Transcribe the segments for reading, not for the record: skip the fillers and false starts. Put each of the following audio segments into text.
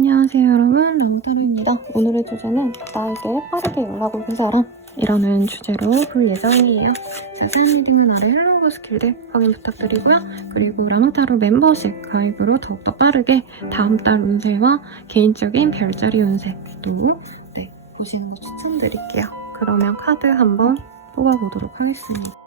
안녕하세요 여러분, 람타루입니다. 오늘의 주제는 나에게 빠르게 연락 올 사람이라는 주제로 볼 예정이에요. 자세한 리딩은 아래 헬로우버스 길드 확인 부탁드리고요. 그리고 라마타루 멤버십 가입으로 더욱더 빠르게 다음 달 운세와 개인적인 별자리 운세도 보시는 거 추천드릴게요. 그러면 카드 한번 뽑아보도록 하겠습니다.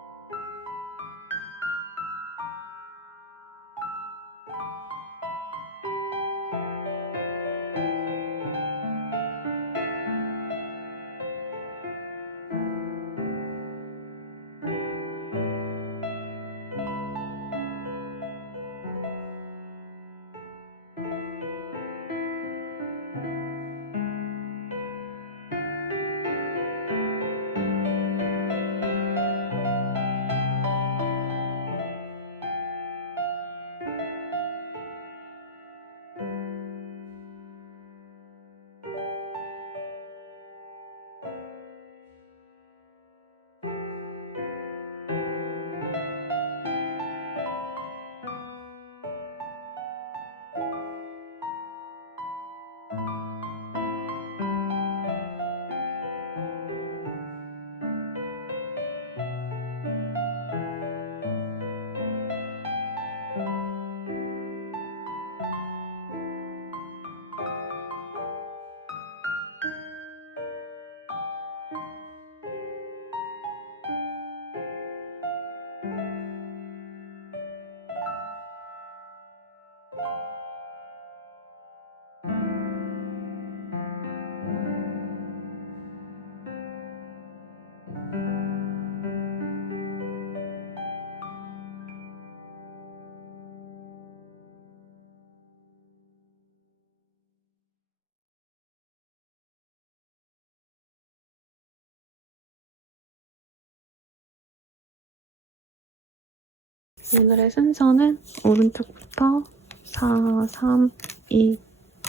오늘의 순서는 오른쪽부터 4, 3, 2,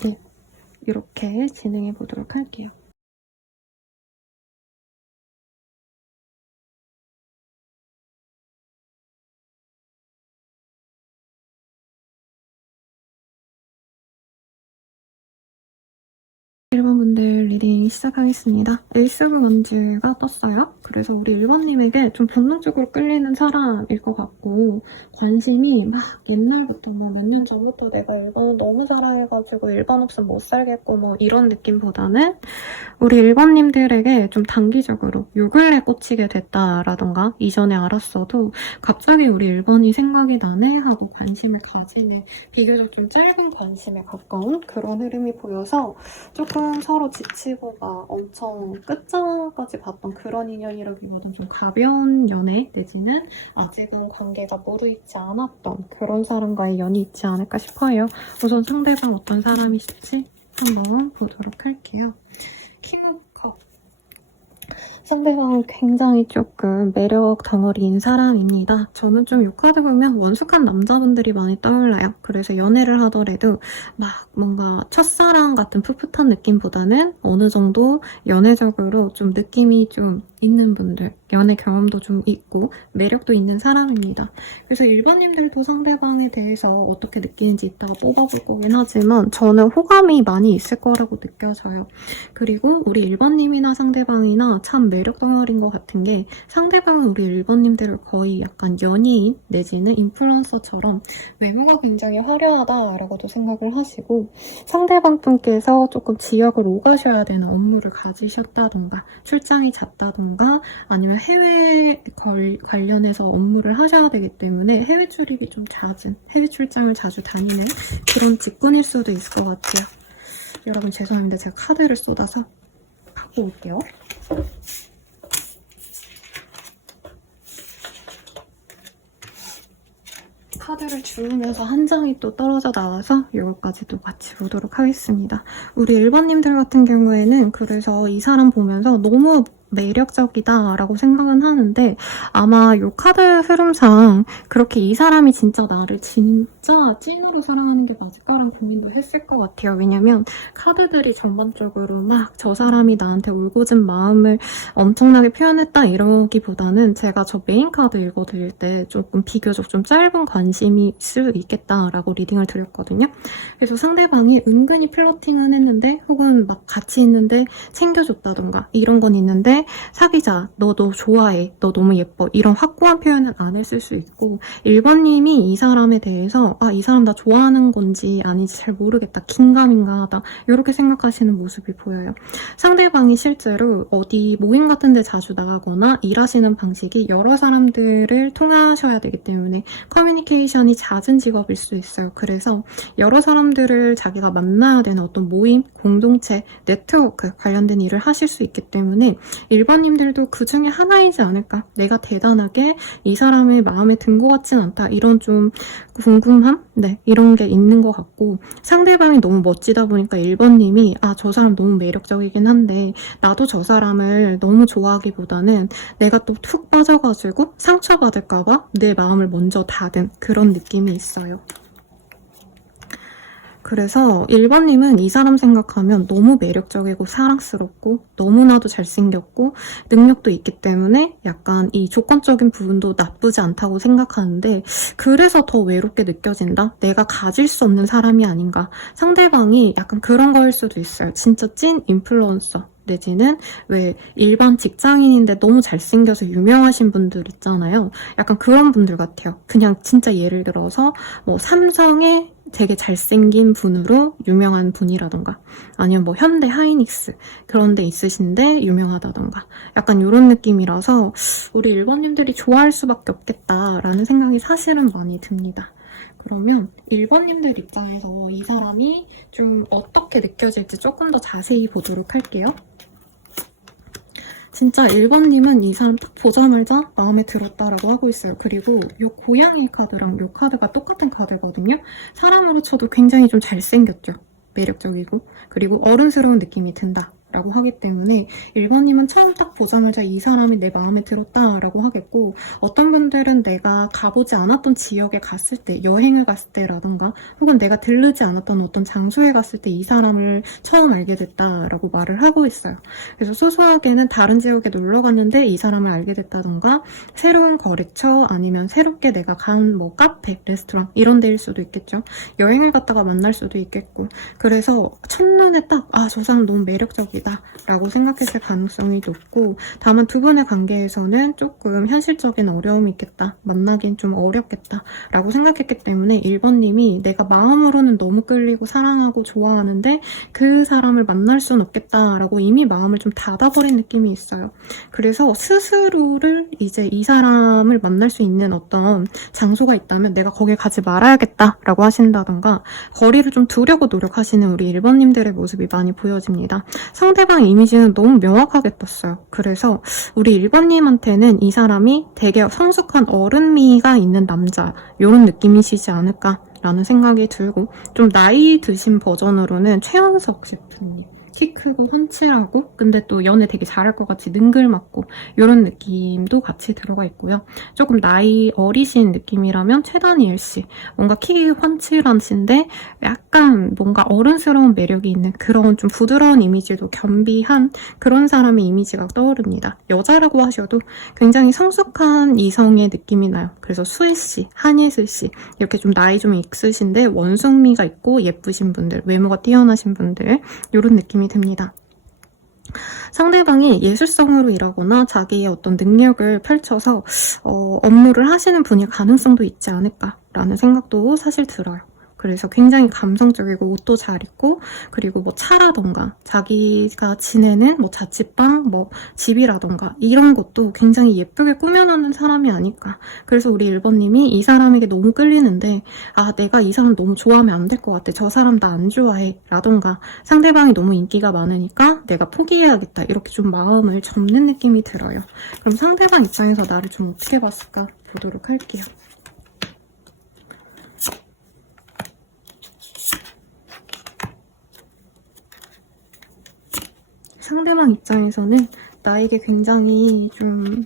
1 이렇게 진행해 보도록 할게요. 일본분들 리딩 시작하겠습니다. 에이스브 원즈가 떴어요. 그래서 우리 1번님에게 좀 본능적으로 끌리는 사람일 것 같고 관심이 막 옛날부터 뭐 몇 년 전부터 내가 1번을 너무 사랑해가지고 1번 없으면 못 살겠고 뭐 이런 느낌보다는 우리 1번님들에게 좀 단기적으로 요 근래 꽂히게 됐다라던가 이전에 알았어도 갑자기 우리 1번이 생각이 나네 하고 관심을 가지는 비교적 좀 짧은 관심에 가까운 그런 흐름이 보여서 조금 서로 지치고 막 엄청 끝장까지 봤던 그런 인연이라기보다는 좀 가벼운 연애 내지는 아직은 관계가 무르익지 않았던 그런 사람과의 연이 있지 않을까 싶어요. 우선 상대방 어떤 사람이실지 한번 보도록 할게요. 킹 오브 컵. 상대방은 굉장히 조금 매력 덩어리인 사람입니다. 저는 좀 이 카드 보면 원숙한 남자분들이 많이 떠올라요. 그래서 연애를 하더라도 막 뭔가 첫사랑 같은 풋풋한 느낌보다는 어느 정도 연애적으로 좀 느낌이 좀 있는 분들, 연애 경험도 좀 있고 매력도 있는 사람입니다. 그래서 1번님들도 상대방에 대해서 어떻게 느끼는지 이따가 뽑아볼 거긴 하지만 저는 호감이 많이 있을 거라고 느껴져요. 그리고 우리 1번님이나 상대방이나 참 매력 덩어리인 것 같은 게 상대방은 우리 1번님들을 거의 약간 연예인 내지는 인플루언서처럼 외모가 굉장히 화려하다라고도 생각을 하시고 상대방 분께서 조금 지역을 오가셔야 되는 업무를 가지셨다던가 출장이 잦다던가 아니면 해외 관련해서 업무를 하셔야 되기 때문에 해외 출입이 좀 잦은 해외 출장을 자주 다니는 그런 직군일 수도 있을 것 같아요. 여러분 죄송합니다. 제가 카드를 쏟아서 갖고 올게요. 카드를 주우면서 한 장이 또 떨어져 나와서 이것까지도 같이 보도록 하겠습니다. 우리 1번님들 같은 경우에는 그래서 이 사람 보면서 너무 매력적이다라고 생각은 하는데 아마 요 카드 흐름상 그렇게 이 사람이 진짜 나를 진짜 찐으로 사랑하는 게 맞을까라는 고민도 했을 것 같아요. 왜냐면 카드들이 전반적으로 막 저 사람이 나한테 울고진 마음을 엄청나게 표현했다 이러기보다는 제가 저 메인 카드 읽어드릴 때 조금 비교적 좀 짧은 관심이 있을 수 있겠다라고 리딩을 드렸거든요. 그래서 상대방이 은근히 플러팅은 했는데 혹은 막 같이 있는데 챙겨줬다던가 이런 건 있는데 사귀자, 너 좋아해, 너 너무 예뻐 이런 확고한 표현은 안 했을 수 있고 1번님이 이 사람에 대해서 이 사람 나 좋아하는 건지 아닌지 잘 모르겠다, 긴가민가하다 이렇게 생각하시는 모습이 보여요. 상대방이 실제로 어디 모임 같은 데 자주 나가거나 일하시는 방식이 여러 사람들을 통하셔야 되기 때문에 커뮤니케이션이 잦은 직업일 수 있어요. 그래서 여러 사람들을 자기가 만나야 되는 어떤 모임, 공동체, 네트워크 관련된 일을 하실 수 있기 때문에 1번님들도 그 중에 하나이지 않을까? 내가 대단하게 이 사람의 마음에 든 것 같진 않다. 이런 좀 궁금함? 네, 이런 게 있는 것 같고 상대방이 너무 멋지다 보니까 1번님이 저 사람 너무 매력적이긴 한데 나도 저 사람을 너무 좋아하기보다는 내가 또 툭 빠져가지고 상처받을까봐 내 마음을 먼저 닫은 그런 느낌이 있어요. 그래서 1번님은 이 사람 생각하면 너무 매력적이고 사랑스럽고 너무나도 잘생겼고 능력도 있기 때문에 약간 이 조건적인 부분도 나쁘지 않다고 생각하는데 그래서 더 외롭게 느껴진다? 내가 가질 수 없는 사람이 아닌가? 상대방이 약간 그런 거일 수도 있어요. 진짜 찐 인플루언서. 내지는 왜 일반 직장인인데 너무 잘생겨서 유명하신 분들 있잖아요. 약간 그런 분들 같아요. 그냥 진짜 예를 들어서 뭐 삼성의 되게 잘생긴 분으로 유명한 분이라던가 아니면 뭐 현대 하이닉스 그런 데 있으신데 유명하다던가 약간 이런 느낌이라서 우리 1번님들이 좋아할 수밖에 없겠다라는 생각이 사실은 많이 듭니다. 그러면 1번님들 입장에서 이 사람이 좀 어떻게 느껴질지 조금 더 자세히 보도록 할게요. 진짜 1번님은 이 사람 딱 보자마자 마음에 들었다라고 하고 있어요. 그리고 이 고양이 카드랑 이 카드가 똑같은 카드거든요. 사람으로 쳐도 굉장히 좀 잘생겼죠. 매력적이고 그리고 어른스러운 느낌이 든다. 라고 하기 때문에 1번님은 처음 딱 보자마자 이 사람이 내 마음에 들었다라고 하겠고 어떤 분들은 내가 가보지 않았던 지역에 갔을 때 여행을 갔을 때라던가 혹은 내가 들르지 않았던 어떤 장소에 갔을 때 이 사람을 처음 알게 됐다라고 말을 하고 있어요. 그래서 소소하게는 다른 지역에 놀러 갔는데 이 사람을 알게 됐다던가 새로운 거래처 아니면 새롭게 내가 간 뭐 카페, 레스토랑 이런 데일 수도 있겠죠. 여행을 갔다가 만날 수도 있겠고 그래서 첫눈에 딱 저 사람 너무 매력적이다 라고 생각했을 가능성이 높고 다만 두 분의 관계에서는 조금 현실적인 어려움이 있겠다. 만나긴 좀 어렵겠다 라고 생각했기 때문에 1번님이 내가 마음으로는 너무 끌리고 사랑하고 좋아하는데 그 사람을 만날 순 없겠다 라고 이미 마음을 좀 닫아버린 느낌이 있어요. 그래서 스스로를 이제 이 사람을 만날 수 있는 어떤 장소가 있다면 내가 거길 가지 말아야겠다 라고 하신다던가 거리를 좀 두려고 노력하시는 우리 1번님들의 모습이 많이 보여집니다. 상대방 이미지는 너무 명확하게 떴어요. 그래서 우리 1번님한테는 이 사람이 되게 성숙한 어른미가 있는 남자 이런 느낌이시지 않을까라는 생각이 들고 좀 나이 드신 버전으로는 최연석 셰프님 키 크고 훤칠하고 근데 또 연애 되게 잘할 것 같이 능글맞고 이런 느낌도 같이 들어가 있고요. 조금 나이 어리신 느낌이라면 최다니엘 씨 뭔가 키 훤칠하신데 약간 뭔가 어른스러운 매력이 있는 그런 좀 부드러운 이미지도 겸비한 그런 사람의 이미지가 떠오릅니다. 여자라고 하셔도 굉장히 성숙한 이성의 느낌이 나요. 그래서 수혜 씨, 한예슬 씨 이렇게 좀 나이 좀 있으신데 원숭미가 있고 예쁘신 분들, 외모가 뛰어나신 분들 이런 느낌이 듭니다. 상대방이 예술성으로 일하거나 자기의 어떤 능력을 펼쳐서 업무를 하시는 분일 가능성도 있지 않을까라는 생각도 사실 들어요. 그래서 굉장히 감성적이고 옷도 잘 입고 그리고 뭐 차라던가 자기가 지내는 뭐 자취방 뭐 집이라던가 이런 것도 굉장히 예쁘게 꾸며놓는 사람이 아닐까. 그래서 우리 1번님이 이 사람에게 너무 끌리는데 내가 이 사람 너무 좋아하면 안 될 것 같아. 저 사람 나 안 좋아해 라던가 상대방이 너무 인기가 많으니까 내가 포기해야겠다. 이렇게 좀 마음을 접는 느낌이 들어요. 그럼 상대방 입장에서 나를 좀 어떻게 봤을까 보도록 할게요. 상대방 입장에서는 나에게 굉장히 좀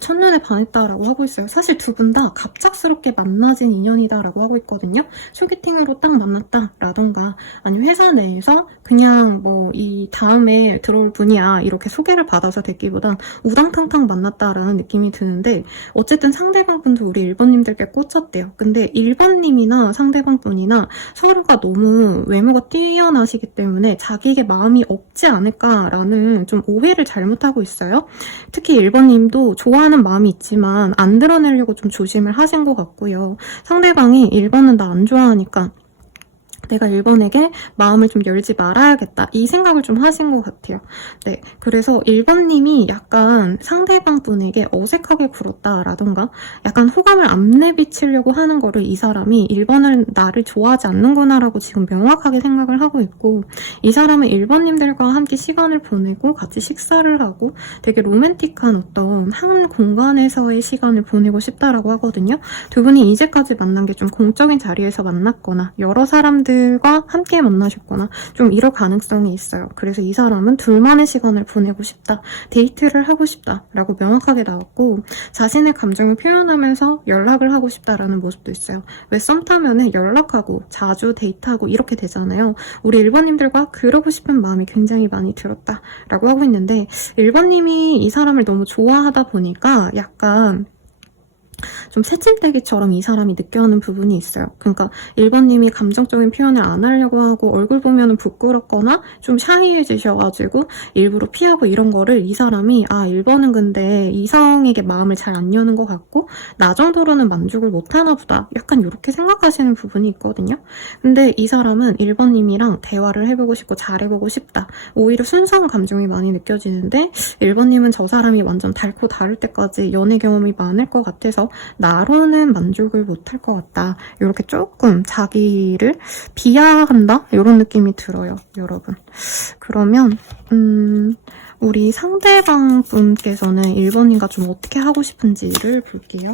첫눈에 반했다라고 하고 있어요. 사실 두 분 다 갑작스럽게 만나진 인연이다라고 하고 있거든요. 소개팅으로 딱 만났다라던가 아니면 회사 내에서 그냥 뭐 이 다음에 들어올 분이야 이렇게 소개를 받아서 됐기보단 우당탕탕 만났다라는 느낌이 드는데 어쨌든 상대방 분도 우리 1번님들께 꽂혔대요. 근데 1번님이나 상대방 분이나 서로가 너무 외모가 뛰어나시기 때문에 자기에게 마음이 없지 않을까라는 좀 오해를 잘못하고 있어요. 특히 1번님도 좋아하는 마음이 있지만 안 드러내려고 좀 조심을 하신 것 같고요. 상대방이 1번은 나 안 좋아하니까 내가 1번에게 마음을 좀 열지 말아야겠다 이 생각을 좀 하신 것 같아요. 네, 그래서 1번님이 약간 상대방 분에게 어색하게 굴었다라던가 약간 호감을 안 내비치려고 하는 거를 이 사람이 1번을 나를 좋아하지 않는구나 라고 지금 명확하게 생각을 하고 있고 이 사람은 1번님들과 함께 시간을 보내고 같이 식사를 하고 되게 로맨틱한 어떤 한 공간에서의 시간을 보내고 싶다라고 하거든요. 두 분이 이제까지 만난 게 좀 공적인 자리에서 만났거나 여러 사람들과 함께 만나셨거나 좀 이럴 가능성이 있어요. 그래서 이 사람은 둘만의 시간을 보내고 싶다, 데이트를 하고 싶다라고 명확하게 나왔고 자신의 감정을 표현하면서 연락을 하고 싶다라는 모습도 있어요. 왜 썸 타면은 연락하고 자주 데이트하고 이렇게 되잖아요. 우리 1번님들과 그러고 싶은 마음이 굉장히 많이 들었다라고 하고 있는데 1번님이 이 사람을 너무 좋아하다 보니까 약간 좀 새침대기처럼 이 사람이 느껴하는 부분이 있어요. 그러니까 1번님이 감정적인 표현을 안 하려고 하고 얼굴 보면은 부끄럽거나 좀 샤이해지셔가지고 일부러 피하고 이런 거를 이 사람이 1번은 근데 이성에게 마음을 잘 안 여는 것 같고 나 정도로는 만족을 못하나 보다 약간 이렇게 생각하시는 부분이 있거든요. 근데 이 사람은 1번님이랑 대화를 해보고 싶고 잘해보고 싶다. 오히려 순수한 감정이 많이 느껴지는데 1번님은 저 사람이 완전 닳고 다를 때까지 연애 경험이 많을 것 같아서 나로는 만족을 못할 것 같다. 이렇게 조금 자기를 비하한다? 이런 느낌이 들어요, 여러분. 그러면 우리 상대방 분께서는 1번님과 좀 어떻게 하고 싶은지를 볼게요.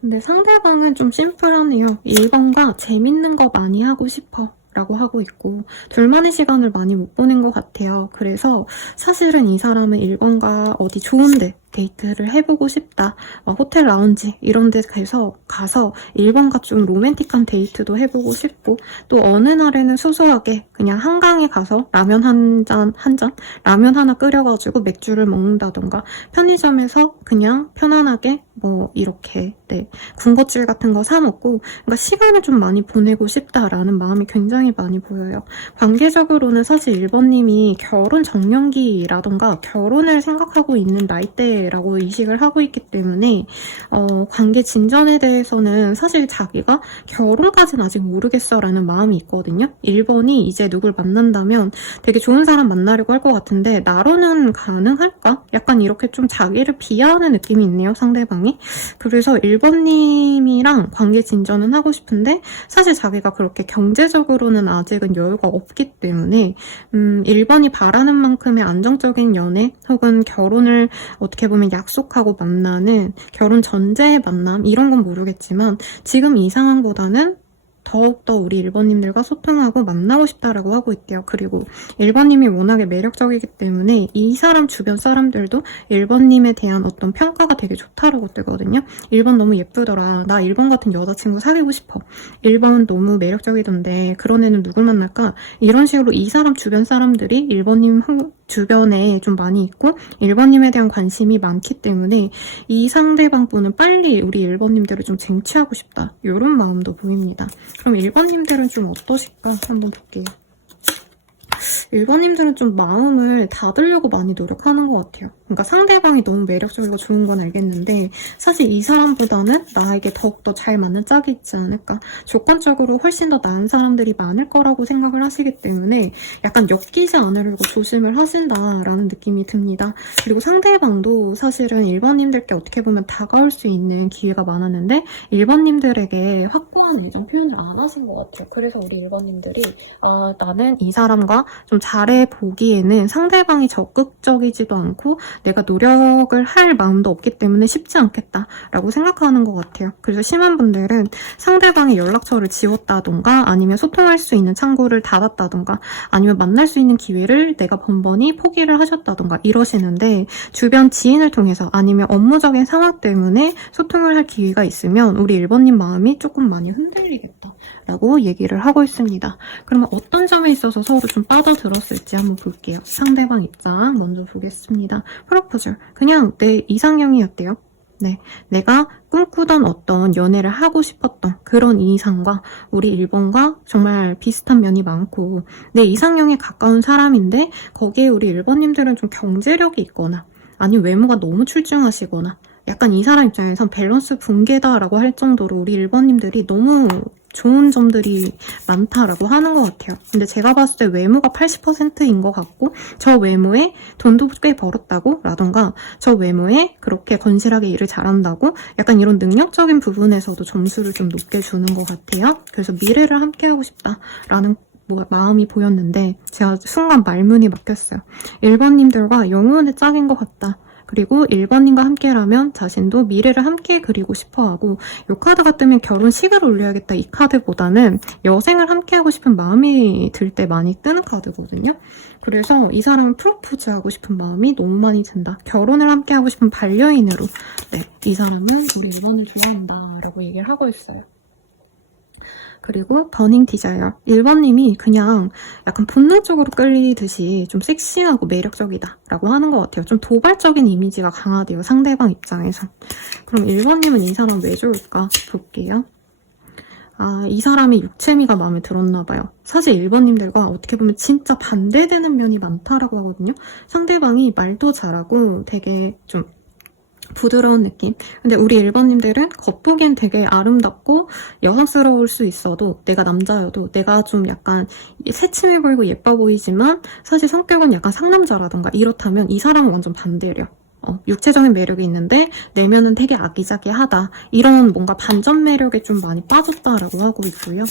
근데 상대방은 좀 심플하네요. 1번과 재밌는 거 많이 하고 싶어. 라고 하고 있고 둘만의 시간을 많이 못 보낸 것 같아요. 그래서 사실은 이 사람은 1번과 어디 좋은데 데이트를 해보고 싶다. 호텔 라운지 이런 데 가서 1번과 좀 로맨틱한 데이트도 해보고 싶고 또 어느 날에는 소소하게 그냥 한강에 가서 라면 한 잔 라면 하나 끓여가지고 맥주를 먹는다던가 편의점에서 그냥 편안하게 뭐 이렇게 군것질 같은 거 사 먹고 그러니까 시간을 좀 많이 보내고 싶다라는 마음이 굉장히 많이 보여요. 관계적으로는 사실 1번님이 결혼 정년기라던가 결혼을 생각하고 있는 나이대라고 인식을 하고 있기 때문에 관계 진전에 대해서는 사실 자기가 결혼까지는 아직 모르겠어라는 마음이 있거든요. 1번이 이제 누굴 만난다면 되게 좋은 사람 만나려고 할 것 같은데 나로는 가능할까? 약간 이렇게 좀 자기를 비하하는 느낌이 있네요, 상대방이. 그래서 1번님이랑 관계 진전은 하고 싶은데 사실 자기가 그렇게 경제적으로는 아직은 여유가 없기 때문에 1번이 바라는 만큼의 안정적인 연애 혹은 결혼을 어떻게 보면 약속하고 만나는 결혼 전제의 만남 이런 건 모르겠지만 지금 이 상황보다는 더욱더 우리 1번님들과 소통하고 만나고 싶다라고 하고 있대요. 그리고 1번님이 워낙에 매력적이기 때문에 이 사람 주변 사람들도 1번님에 대한 어떤 평가가 되게 좋다라고 뜨거든요. 1번 너무 예쁘더라. 나 1번 같은 여자친구 사귀고 싶어. 1번 너무 매력적이던데 그런 애는 누굴 만날까? 이런 식으로 이 사람 주변 사람들이 1번님 주변에 좀 많이 있고 1번님에 대한 관심이 많기 때문에 이 상대방 분은 빨리 우리 1번님들을 좀 쟁취하고 싶다. 이런 마음도 보입니다. 그럼 1번님들은 좀 어떠실까? 한번 볼게요. 1번님들은 좀 마음을 닫으려고 많이 노력하는 것 같아요. 그러니까 상대방이 너무 매력적이고 좋은 건 알겠는데 사실 이 사람보다는 나에게 더욱더 잘 맞는 짝이 있지 않을까. 조건적으로 훨씬 더 나은 사람들이 많을 거라고 생각을 하시기 때문에 약간 엮이지 않으려고 조심을 하신다라는 느낌이 듭니다. 그리고 상대방도 사실은 1번님들께 어떻게 보면 다가올 수 있는 기회가 많았는데 1번님들에게 확고한 애정 표현을 안 하신 것 같아요. 그래서 우리 1번님들이 나는 이 사람과 좀 잘해보기에는 상대방이 적극적이지도 않고 내가 노력을 할 마음도 없기 때문에 쉽지 않겠다라고 생각하는 것 같아요. 그래서 심한 분들은 상대방의 연락처를 지웠다던가 아니면 소통할 수 있는 창구를 닫았다던가 아니면 만날 수 있는 기회를 내가 번번이 포기를 하셨다던가 이러시는데 주변 지인을 통해서 아니면 업무적인 상황 때문에 소통을 할 기회가 있으면 우리 1번님 마음이 조금 많이 흔들리겠다 라고 얘기를 하고 있습니다. 그러면 어떤 점에 있어서 서로 좀 빠져들었을지 한번 볼게요. 상대방 입장 먼저 보겠습니다. 프로포즈. 그냥 내 이상형이었대요. 네, 내가 꿈꾸던 어떤 연애를 하고 싶었던 그런 이상과 우리 1번과 정말 비슷한 면이 많고 내 이상형에 가까운 사람인데 거기에 우리 1번님들은 좀 경제력이 있거나 아니면 외모가 너무 출중하시거나 약간 이 사람 입장에선 밸런스 붕괴다라고 할 정도로 우리 1번님들이 너무 좋은 점들이 많다라고 하는 것 같아요. 근데 제가 봤을 때 외모가 80%인 것 같고 저 외모에 돈도 꽤 벌었다고 라던가 저 외모에 그렇게 건실하게 일을 잘한다고 약간 이런 능력적인 부분에서도 점수를 좀 높게 주는 것 같아요. 그래서 미래를 함께하고 싶다라는 마음이 보였는데 제가 순간 말문이 막혔어요. 1번님들과 영혼의 짝인 것 같다. 그리고 1번님과 함께라면 자신도 미래를 함께 그리고 싶어하고 이 카드가 뜨면 결혼식을 올려야겠다 이 카드보다는 여생을 함께하고 싶은 마음이 들 때 많이 뜨는 카드거든요. 그래서 이 사람은 프로포즈하고 싶은 마음이 너무 많이 든다. 결혼을 함께하고 싶은 반려인으로 네, 이 사람은 우리 1번을 좋아한다 라고 얘기를 하고 있어요. 그리고 버닝 디자이어 1번님이 그냥 약간 본능적으로 끌리듯이 좀 섹시하고 매력적이다 라고 하는 것 같아요. 좀 도발적인 이미지가 강하대요. 상대방 입장에서. 그럼 1번님은 이 사람 왜 좋을까 볼게요. 이 사람의 육체미가 마음에 들었나 봐요. 사실 1번님들과 어떻게 보면 진짜 반대되는 면이 많다라고 하거든요. 상대방이 말도 잘하고 되게 좀 부드러운 느낌. 근데 우리 1번님들은 겉보기엔 되게 아름답고 여성스러울 수 있어도 내가 남자여도 내가 좀 약간 새침해 보이고 예뻐 보이지만 사실 성격은 약간 상남자라던가 이렇다면 이 사람은 완전 반대래요. 육체적인 매력이 있는데 내면은 되게 아기자기하다. 이런 뭔가 반전 매력에 좀 많이 빠졌다라고 하고 있고요.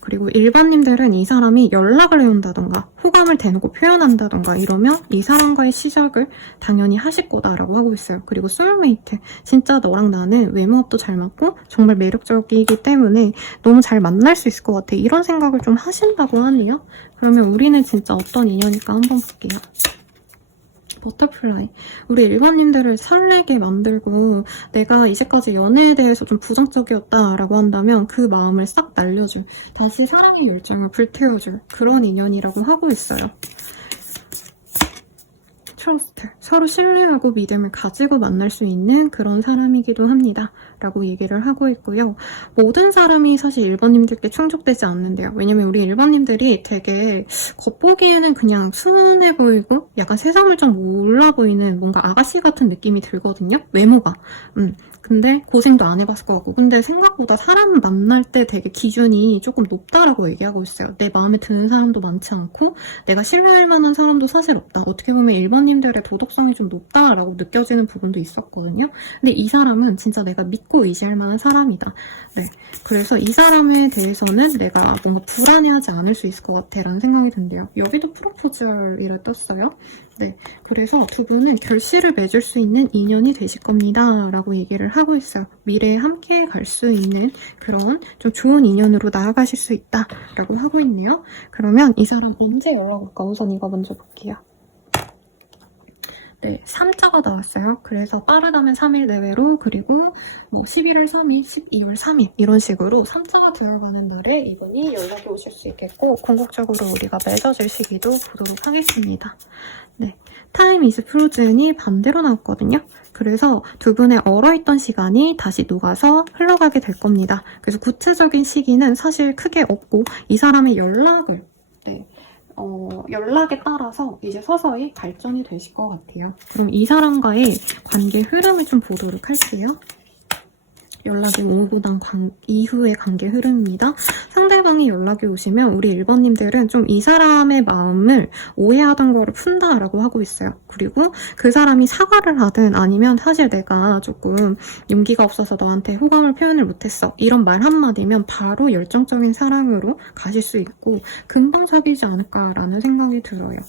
그리고 1번님들은 이 사람이 연락을 해온다던가 호감을 대놓고 표현한다던가 이러면 이 사람과의 시작을 당연히 하실 거다라고 하고 있어요. 그리고 소울메이트. 진짜 너랑 나는 외모도 잘 맞고 정말 매력적이기 때문에 너무 잘 만날 수 있을 것 같아. 이런 생각을 좀 하신다고 하네요. 그러면 우리는 진짜 어떤 인연일까 한번 볼게요. 버터플라이. 우리 1번님들을 설레게 만들고 내가 이제까지 연애에 대해서 좀 부정적이었다라고 한다면 그 마음을 싹 날려줄, 다시 사랑의 열정을 불태워줄 그런 인연이라고 하고 있어요. 트러스트. 서로 신뢰하고 믿음을 가지고 만날 수 있는 그런 사람이기도 합니다. 라고 얘기를 하고 있고요. 모든 사람이 사실 1번님들께 충족되지 않는데요. 왜냐면 우리 1번님들이 되게 겉보기에는 그냥 순해 보이고 약간 세상을 좀 몰라 보이는 뭔가 아가씨 같은 느낌이 들거든요. 외모가. 근데 고생도 안 해봤을 것 같고 근데 생각보다 사람 만날 때 되게 기준이 조금 높다라고 얘기하고 있어요. 내 마음에 드는 사람도 많지 않고 내가 신뢰할 만한 사람도 사실 없다. 어떻게 보면 1번님들의 도덕성이 좀 높다라고 느껴지는 부분도 있었거든요. 근데 이 사람은 진짜 내가 믿고 의지할 만한 사람이다. 네, 그래서 이 사람에 대해서는 내가 뭔가 불안해하지 않을 수 있을 것 같아 라는 생각이 든대요. 여기도 프로포즈를 떴어요. 네, 그래서 두 분은 결실을 맺을 수 있는 인연이 되실 겁니다 라고 얘기를 하고 있어요. 미래에 함께 갈 수 있는 그런 좀 좋은 인연으로 나아가실 수 있다 라고 하고 있네요. 그러면 이 사람 언제 연락 올까? 우선 이거 먼저 볼게요. 네, 3자가 나왔어요. 그래서 빠르다면 3일 내외로 그리고 뭐 11월 3일, 12월 3일 이런 식으로 3자가 들어가는 날에 이분이 연락이 오실 수 있겠고 궁극적으로 우리가 맺어질 시기도 보도록 하겠습니다. 네, 타임 이즈 프로즌이 반대로 나왔거든요. 그래서 두 분의 얼어있던 시간이 다시 녹아서 흘러가게 될 겁니다. 그래서 구체적인 시기는 사실 크게 없고 이 사람의 연락을 연락에 따라서 이제 서서히 발전이 되실 것 같아요. 그럼 이 사람과의 관계 흐름을 좀 보도록 할게요. 연락이 오고난 이후의 관계 흐름입니다. 상대방이 연락이 오시면 우리 1번님들은 좀 이 사람의 마음을 오해하던 거를 푼다라고 하고 있어요. 그리고 그 사람이 사과를 하든 아니면 사실 내가 조금 용기가 없어서 너한테 호감을 표현을 못했어. 이런 말 한마디면 바로 열정적인 사랑으로 가실 수 있고 금방 사귀지 않을까라는 생각이 들어요.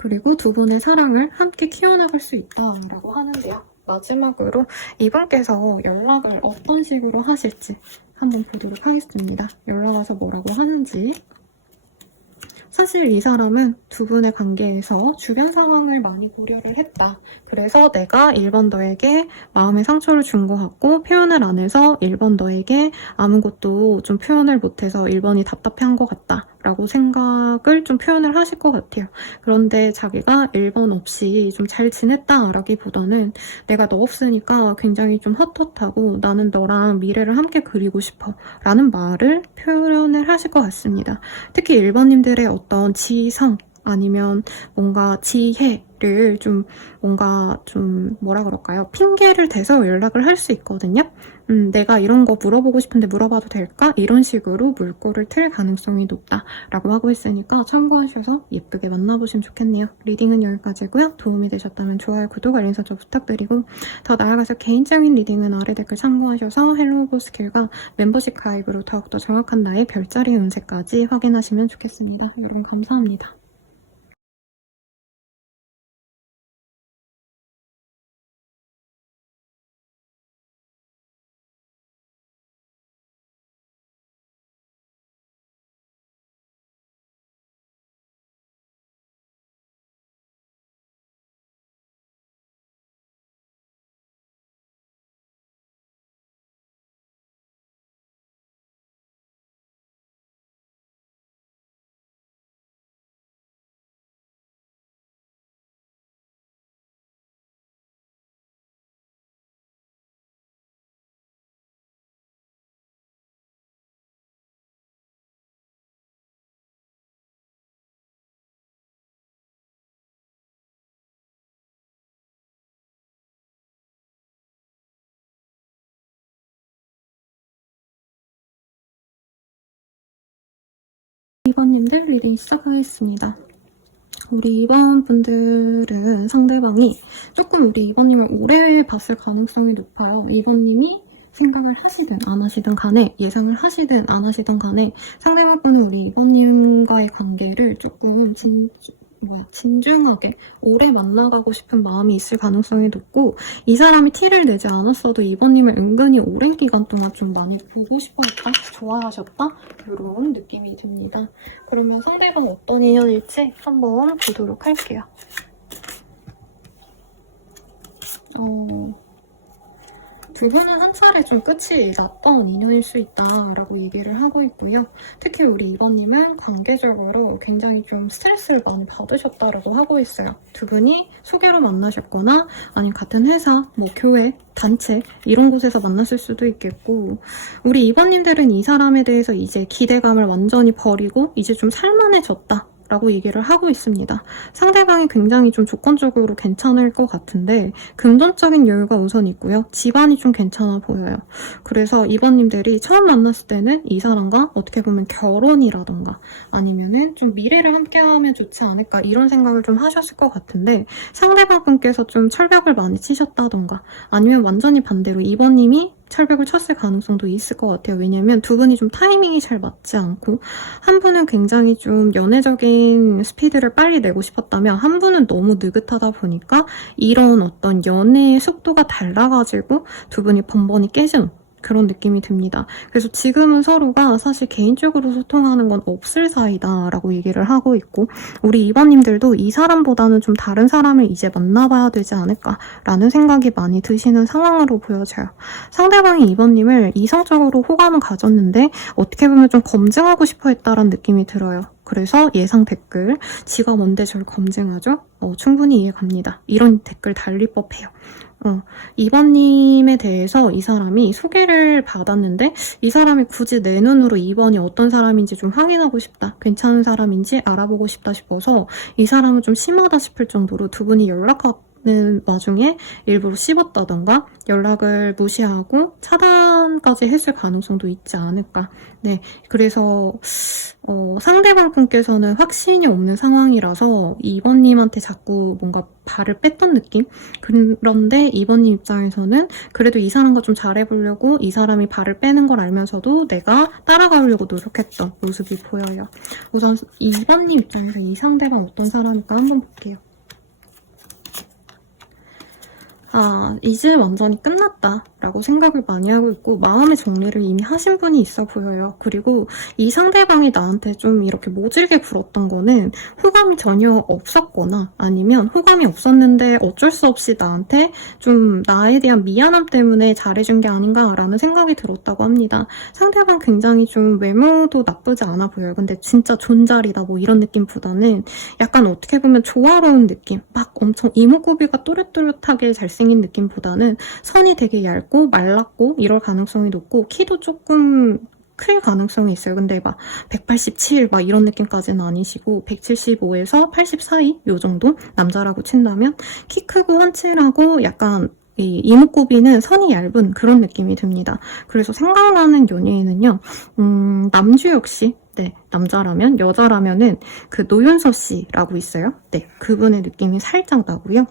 그리고 두 분의 사랑을 함께 키워나갈 수 있다라고 하는데요. 마지막으로 이분께서 연락을 어떤 식으로 하실지 한번 보도록 하겠습니다. 연락 와서 뭐라고 하는지. 사실 이 사람은 두 분의 관계에서 주변 상황을 많이 고려를 했다. 그래서 내가 1번 너에게 마음의 상처를 준 것 같고 표현을 안 해서 1번 너에게 아무것도 좀 표현을 못해서 1번이 답답해한 것 같다. 라고 생각을 좀 표현을 하실 것 같아요. 그런데 자기가 1번 없이 좀 잘 지냈다 라기보다는 내가 너 없으니까 굉장히 좀 헛헛하고 나는 너랑 미래를 함께 그리고 싶어 라는 말을 표현을 하실 것 같습니다. 특히 1번님들의 어떤 지성 아니면 뭔가 지혜를 좀 뭔가 좀 뭐라 그럴까요? 핑계를 대서 연락을 할 수 있거든요. 내가 이런 거 물어보고 싶은데 물어봐도 될까? 이런 식으로 물꼬를 틀 가능성이 높다라고 하고 있으니까 참고하셔서 예쁘게 만나보시면 좋겠네요. 리딩은 여기까지고요. 도움이 되셨다면 좋아요, 구독, 알림 설정 부탁드리고 더 나아가서 개인적인 리딩은 아래 댓글 참고하셔서 헬로우 스킬과 멤버십 가입으로 더욱더 정확한 나의 별자리 운세까지 확인하시면 좋겠습니다. 여러분 감사합니다. 이번님들 리딩 시작하겠습니다. 우리 2번 분들은 상대방이 조금 우리 2번님을 오래 봤을 가능성이 높아요. 2번님이 생각을 하시든 안 하시든 간에 예상을 하시든 안 하시든 간에 상대방 분은 우리 2번님과의 관계를 조금 진중하게 오래 만나가고 싶은 마음이 있을 가능성이 높고 이 사람이 티를 내지 않았어도 2번님을 은근히 오랜 기간 동안 좀 많이 보고 싶어했다? 좋아하셨다? 이런 느낌이 듭니다. 그러면 상대방 어떤 인연일지 한번 보도록 할게요. 두 분은 한 차례 좀 끝이 났던 인연일 수 있다라고 얘기를 하고 있고요. 특히 우리 2번님은 관계적으로 굉장히 좀 스트레스를 많이 받으셨다라고 하고 있어요. 두 분이 소개로 만나셨거나 아니면 같은 회사, 뭐 교회, 단체 이런 곳에서 만났을 수도 있겠고 우리 2번님들은 이 사람에 대해서 이제 기대감을 완전히 버리고 이제 좀 살만해졌다. 라고 얘기를 하고 있습니다. 상대방이 굉장히 좀 조건적으로 괜찮을 것 같은데 금전적인 여유가 우선 있고요. 집안이 좀 괜찮아 보여요. 그래서 이번님들이 처음 만났을 때는 이 사람과 어떻게 보면 결혼이라던가 아니면은 좀 미래를 함께하면 좋지 않을까 이런 생각을 좀 하셨을 것 같은데 상대방 분께서 좀 철벽을 많이 치셨다던가 아니면 완전히 반대로 이번님이 철벽을 쳤을 가능성도 있을 것 같아요. 왜냐면 두 분이 좀 타이밍이 잘 맞지 않고 한 분은 굉장히 좀 연애적인 스피드를 빨리 내고 싶었다면 한 분은 너무 느긋하다 보니까 이런 어떤 연애의 속도가 달라가지고 두 분이 번번이 깨지는 그런 느낌이 듭니다. 그래서 지금은 서로가 사실 개인적으로 소통하는 건 없을 사이다라고 얘기를 하고 있고 우리 2번님들도 이 사람보다는 좀 다른 사람을 이제 만나봐야 되지 않을까라는 생각이 많이 드시는 상황으로 보여져요. 상대방이 2번님을 이성적으로 호감은 가졌는데 어떻게 보면 좀 검증하고 싶어 했다라는 느낌이 들어요. 그래서 예상 댓글 지가 뭔데 절 검증하죠? 충분히 이해갑니다. 이런 댓글 달릴 법해요. 2번님에 대해서 이 사람이 소개를 받았는데 이 사람이 굳이 내 눈으로 2번이 어떤 사람인지 좀 확인하고 싶다. 괜찮은 사람인지 알아보고 싶다 싶어서 이 사람은 좀 심하다 싶을 정도로 두 분이 연락하는 와중에 일부러 씹었다던가 연락을 무시하고 차단까지 했을 가능성도 있지 않을까. 네, 그래서 상대방 분께서는 확신이 없는 상황이라서 2번님한테 자꾸 뭔가 발을 뺐던 느낌? 그런데 2번님 입장에서는 그래도 이 사람과 좀 잘해보려고 이 사람이 발을 빼는 걸 알면서도 내가 따라가려고 노력했던 모습이 보여요. 우선 2번님 입장에서 이 상대방 어떤 사람일까 한번 볼게요. 이제 완전히 끝났다 라고 생각을 많이 하고 있고 마음의 정리를 이미 하신 분이 있어 보여요. 그리고 이 상대방이 나한테 좀 이렇게 모질게 굴었던 거는 호감이 전혀 없었거나 아니면 호감이 없었는데 어쩔 수 없이 나한테 좀 나에 대한 미안함 때문에 잘해준 게 아닌가라는 생각이 들었다고 합니다. 상대방 굉장히 좀 외모도 나쁘지 않아 보여요. 근데 진짜 존잘이다 뭐 이런 느낌보다는 약간 어떻게 보면 조화로운 느낌, 막 엄청 이목구비가 또렷또렷하게 잘생긴 느낌보다는 선이 되게 얇고 말랐고 이럴 가능성이 높고 키도 조금 클 가능성이 있어요. 근데 막 187 막 이런 느낌까지는 아니시고 175에서 80 사이 요 정도 남자라고 친다면 키 크고 환칠하고 약간 이 이목구비는 선이 얇은 그런 느낌이 듭니다. 그래서 생각나는 연예인은요. 남주혁 씨. 네, 남자라면 여자라면은 그 노윤서 씨라고 있어요. 네, 그분의 느낌이 살짝 나고요.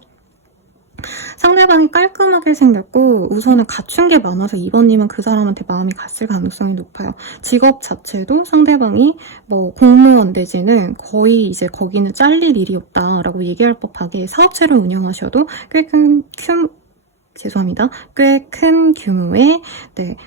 상대방이 깔끔하게 생겼고 우선은 갖춘 게 많아서 2번님은 그 사람한테 마음이 갔을 가능성이 높아요. 직업 자체도 상대방이 뭐 공무원 내지는 거의 이제 거기는 잘릴 일이 없다라고 얘기할 법하게 사업체를 운영하셔도 꽤 큰 규모의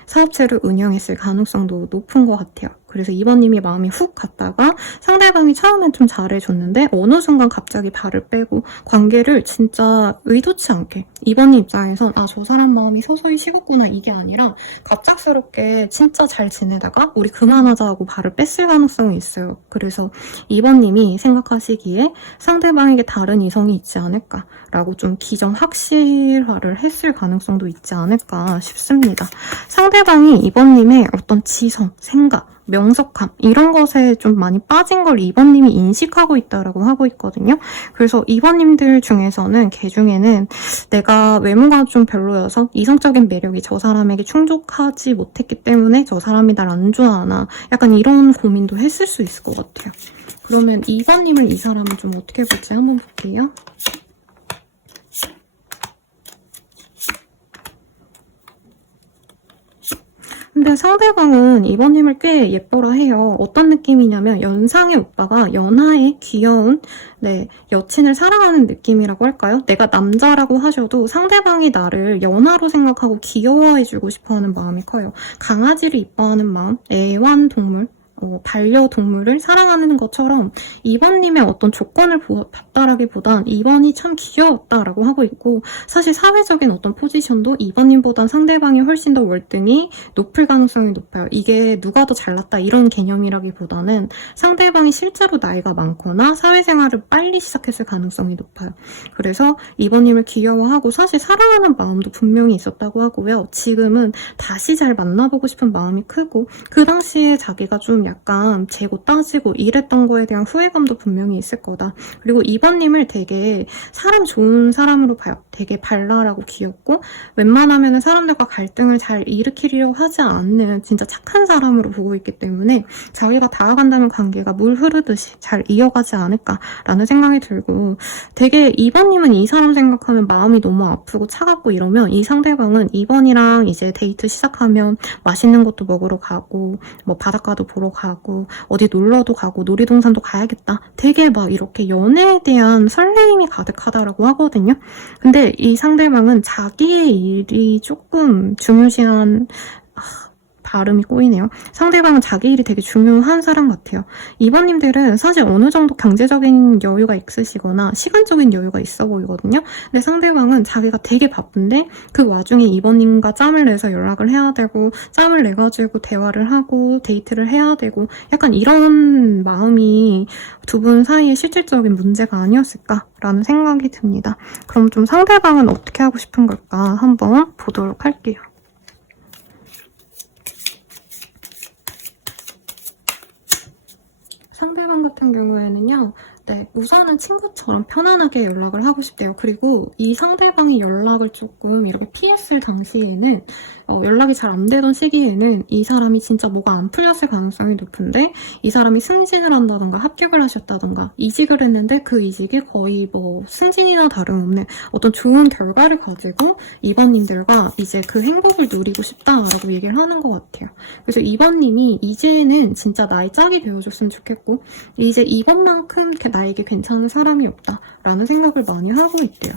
사업체를 운영했을 가능성도 높은 것 같아요. 그래서 2번님이 마음이 훅 갔다가 상대방이 처음엔 좀 잘해줬는데 어느 순간 갑자기 발을 빼고 관계를 진짜 의도치 않게 2번님 입장에선 저 사람 마음이 서서히 식었구나 이게 아니라 갑작스럽게 진짜 잘 지내다가 우리 그만하자 하고 발을 뺐을 가능성이 있어요. 그래서 2번님이 생각하시기에 상대방에게 다른 이성이 있지 않을까라고 좀 기정 확실화를 했을 가능성도 있지 않을까 싶습니다. 상대방이 2번님의 어떤 지성, 생각, 명석함 이런 것에 좀 많이 빠진 걸 2번님이 인식하고 있다라고 하고 있거든요. 그래서 2번님들 중에서는 걔 중에는 내가 외모가 좀 별로여서 이성적인 매력이 저 사람에게 충족하지 못했기 때문에 저 사람이 날 안 좋아하나 약간 이런 고민도 했을 수 있을 것 같아요. 그러면 2번님을 이 사람은 좀 어떻게 볼지 한번 볼게요. 근데 상대방은 2번님을 꽤 예뻐라 해요. 어떤 느낌이냐면 연상의 오빠가 연하의 귀여운 여친을 사랑하는 느낌이라고 할까요? 내가 남자라고 하셔도 상대방이 나를 연하로 생각하고 귀여워해주고 싶어하는 마음이 커요. 강아지를 이뻐하는 마음, 애완동물, 반려동물을 사랑하는 것처럼 2번님의 어떤 조건을 봤다라기보단 2번이 참 귀여웠다라고 하고 있고 사실 사회적인 어떤 포지션도 2번님보단 상대방이 훨씬 더 월등히 높을 가능성이 높아요. 이게 누가 더 잘났다 이런 개념이라기보다는 상대방이 실제로 나이가 많거나 사회생활을 빨리 시작했을 가능성이 높아요. 그래서 2번님을 귀여워하고 사실 사랑하는 마음도 분명히 있었다고 하고요. 지금은 다시 잘 만나보고 싶은 마음이 크고 그 당시에 자기가 좀 약간 재고 따지고 이랬던 거에 대한 후회감도 분명히 있을 거다. 그리고 2번님을 되게 사람 좋은 사람으로 봐요. 되게 발랄하고 귀엽고 웬만하면 사람들과 갈등을 잘 일으키려고 하지 않는 진짜 착한 사람으로 보고 있기 때문에 자기가 다가간다는 관계가 물 흐르듯이 잘 이어가지 않을까라는 생각이 들고 되게 2번님은 이 사람 생각하면 마음이 너무 아프고 차갑고 이러면 이 상대방은 2번이랑 이제 데이트 시작하면 맛있는 것도 먹으러 가고 뭐 바닷가도 보러 가고 어디 놀러도 가고 놀이동산도 가야겠다. 되게 막 이렇게 연애에 대한 설레임이 가득하다라고 하거든요. 근데 이 상대방은 자기의 일이 조금 중요시한 발음이 꼬이네요. 상대방은 자기 일이 되게 중요한 사람 같아요. 2번님들은 사실 어느 정도 경제적인 여유가 있으시거나 시간적인 여유가 있어 보이거든요. 근데 상대방은 자기가 되게 바쁜데 그 와중에 2번님과 짬을 내서 연락을 해야 되고 짬을 내가지고 대화를 하고 데이트를 해야 되고 약간 이런 마음이 두 분 사이에 실질적인 문제가 아니었을까라는 생각이 듭니다. 그럼 좀 상대방은 어떻게 하고 싶은 걸까 한번 보도록 할게요. 상대방 같은 경우에는요. 우선은 친구처럼 편안하게 연락을 하고 싶대요. 그리고 이 상대방이 연락을 조금 이렇게 피했을 당시에는 연락이 잘 안 되던 시기에는 이 사람이 진짜 뭐가 안 풀렸을 가능성이 높은데 이 사람이 승진을 한다던가 합격을 하셨다던가 이직을 했는데 그 이직이 거의 뭐 승진이나 다름없는 어떤 좋은 결과를 가지고 2번님들과 이제 그 행복을 누리고 싶다라고 얘기를 하는 것 같아요. 그래서 2번님이 이제는 진짜 나의 짝이 되어줬으면 좋겠고 이제 2번만큼 나에게 괜찮은 사람이 없다라는 생각을 많이 하고 있대요.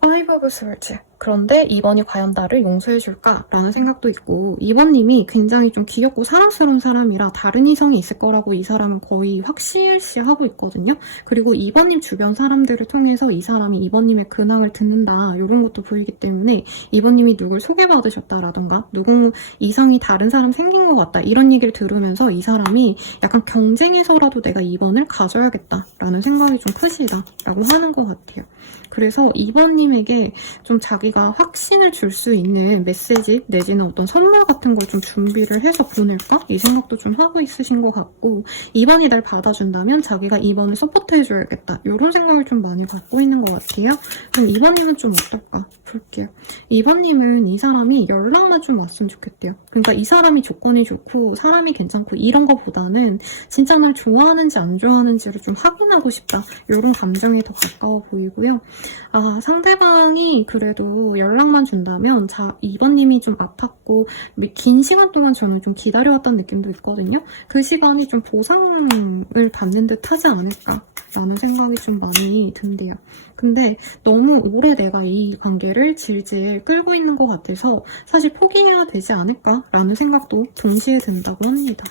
파이브 오브 스월즈. 그런데 2번이 과연 나를 용서해줄까? 라는 생각도 있고 2번님이 굉장히 좀 귀엽고 사랑스러운 사람이라 다른 이성이 있을 거라고 이 사람은 거의 확실시하고 있거든요. 그리고 2번님 주변 사람들을 통해서 이 사람이 2번님의 근황을 듣는다 이런 것도 보이기 때문에 2번님이 누굴 소개받으셨다라던가 누구 이성이 다른 사람 생긴 것 같다 이런 얘기를 들으면서 이 사람이 약간 경쟁해서라도 내가 2번을 가져야겠다라는 생각이 좀 크시다라고 하는 것 같아요. 그래서 2번님에게 좀 자기가 확신을 줄 수 있는 메시지 내지는 어떤 선물 같은 걸 좀 준비를 해서 보낼까? 이 생각도 좀 하고 있으신 것 같고 2번이 날 받아준다면 자기가 2번을 서포트해줘야겠다 이런 생각을 좀 많이 갖고 있는 것 같아요. 그럼 2번님은 좀 어떨까? 볼게요. 2번님은 이 사람이 연락만 좀 왔으면 좋겠대요. 그러니까 이 사람이 조건이 좋고 사람이 괜찮고 이런 거보다는 진짜 날 좋아하는지 안 좋아하는지를 좀 확인하고 싶다 이런 감정에 더 가까워 보이고요. 상대방이 그래도 연락만 준다면 2번님이 좀 아팠고 긴 시간 동안 저는 좀 기다려왔던 느낌도 있거든요. 그 시간이 좀 보상을 받는 듯 하지 않을까라는 생각이 좀 많이 든대요. 근데 너무 오래 내가 이 관계를 질질 끌고 있는 것 같아서 사실 포기해야 되지 않을까라는 생각도 동시에 든다고 합니다.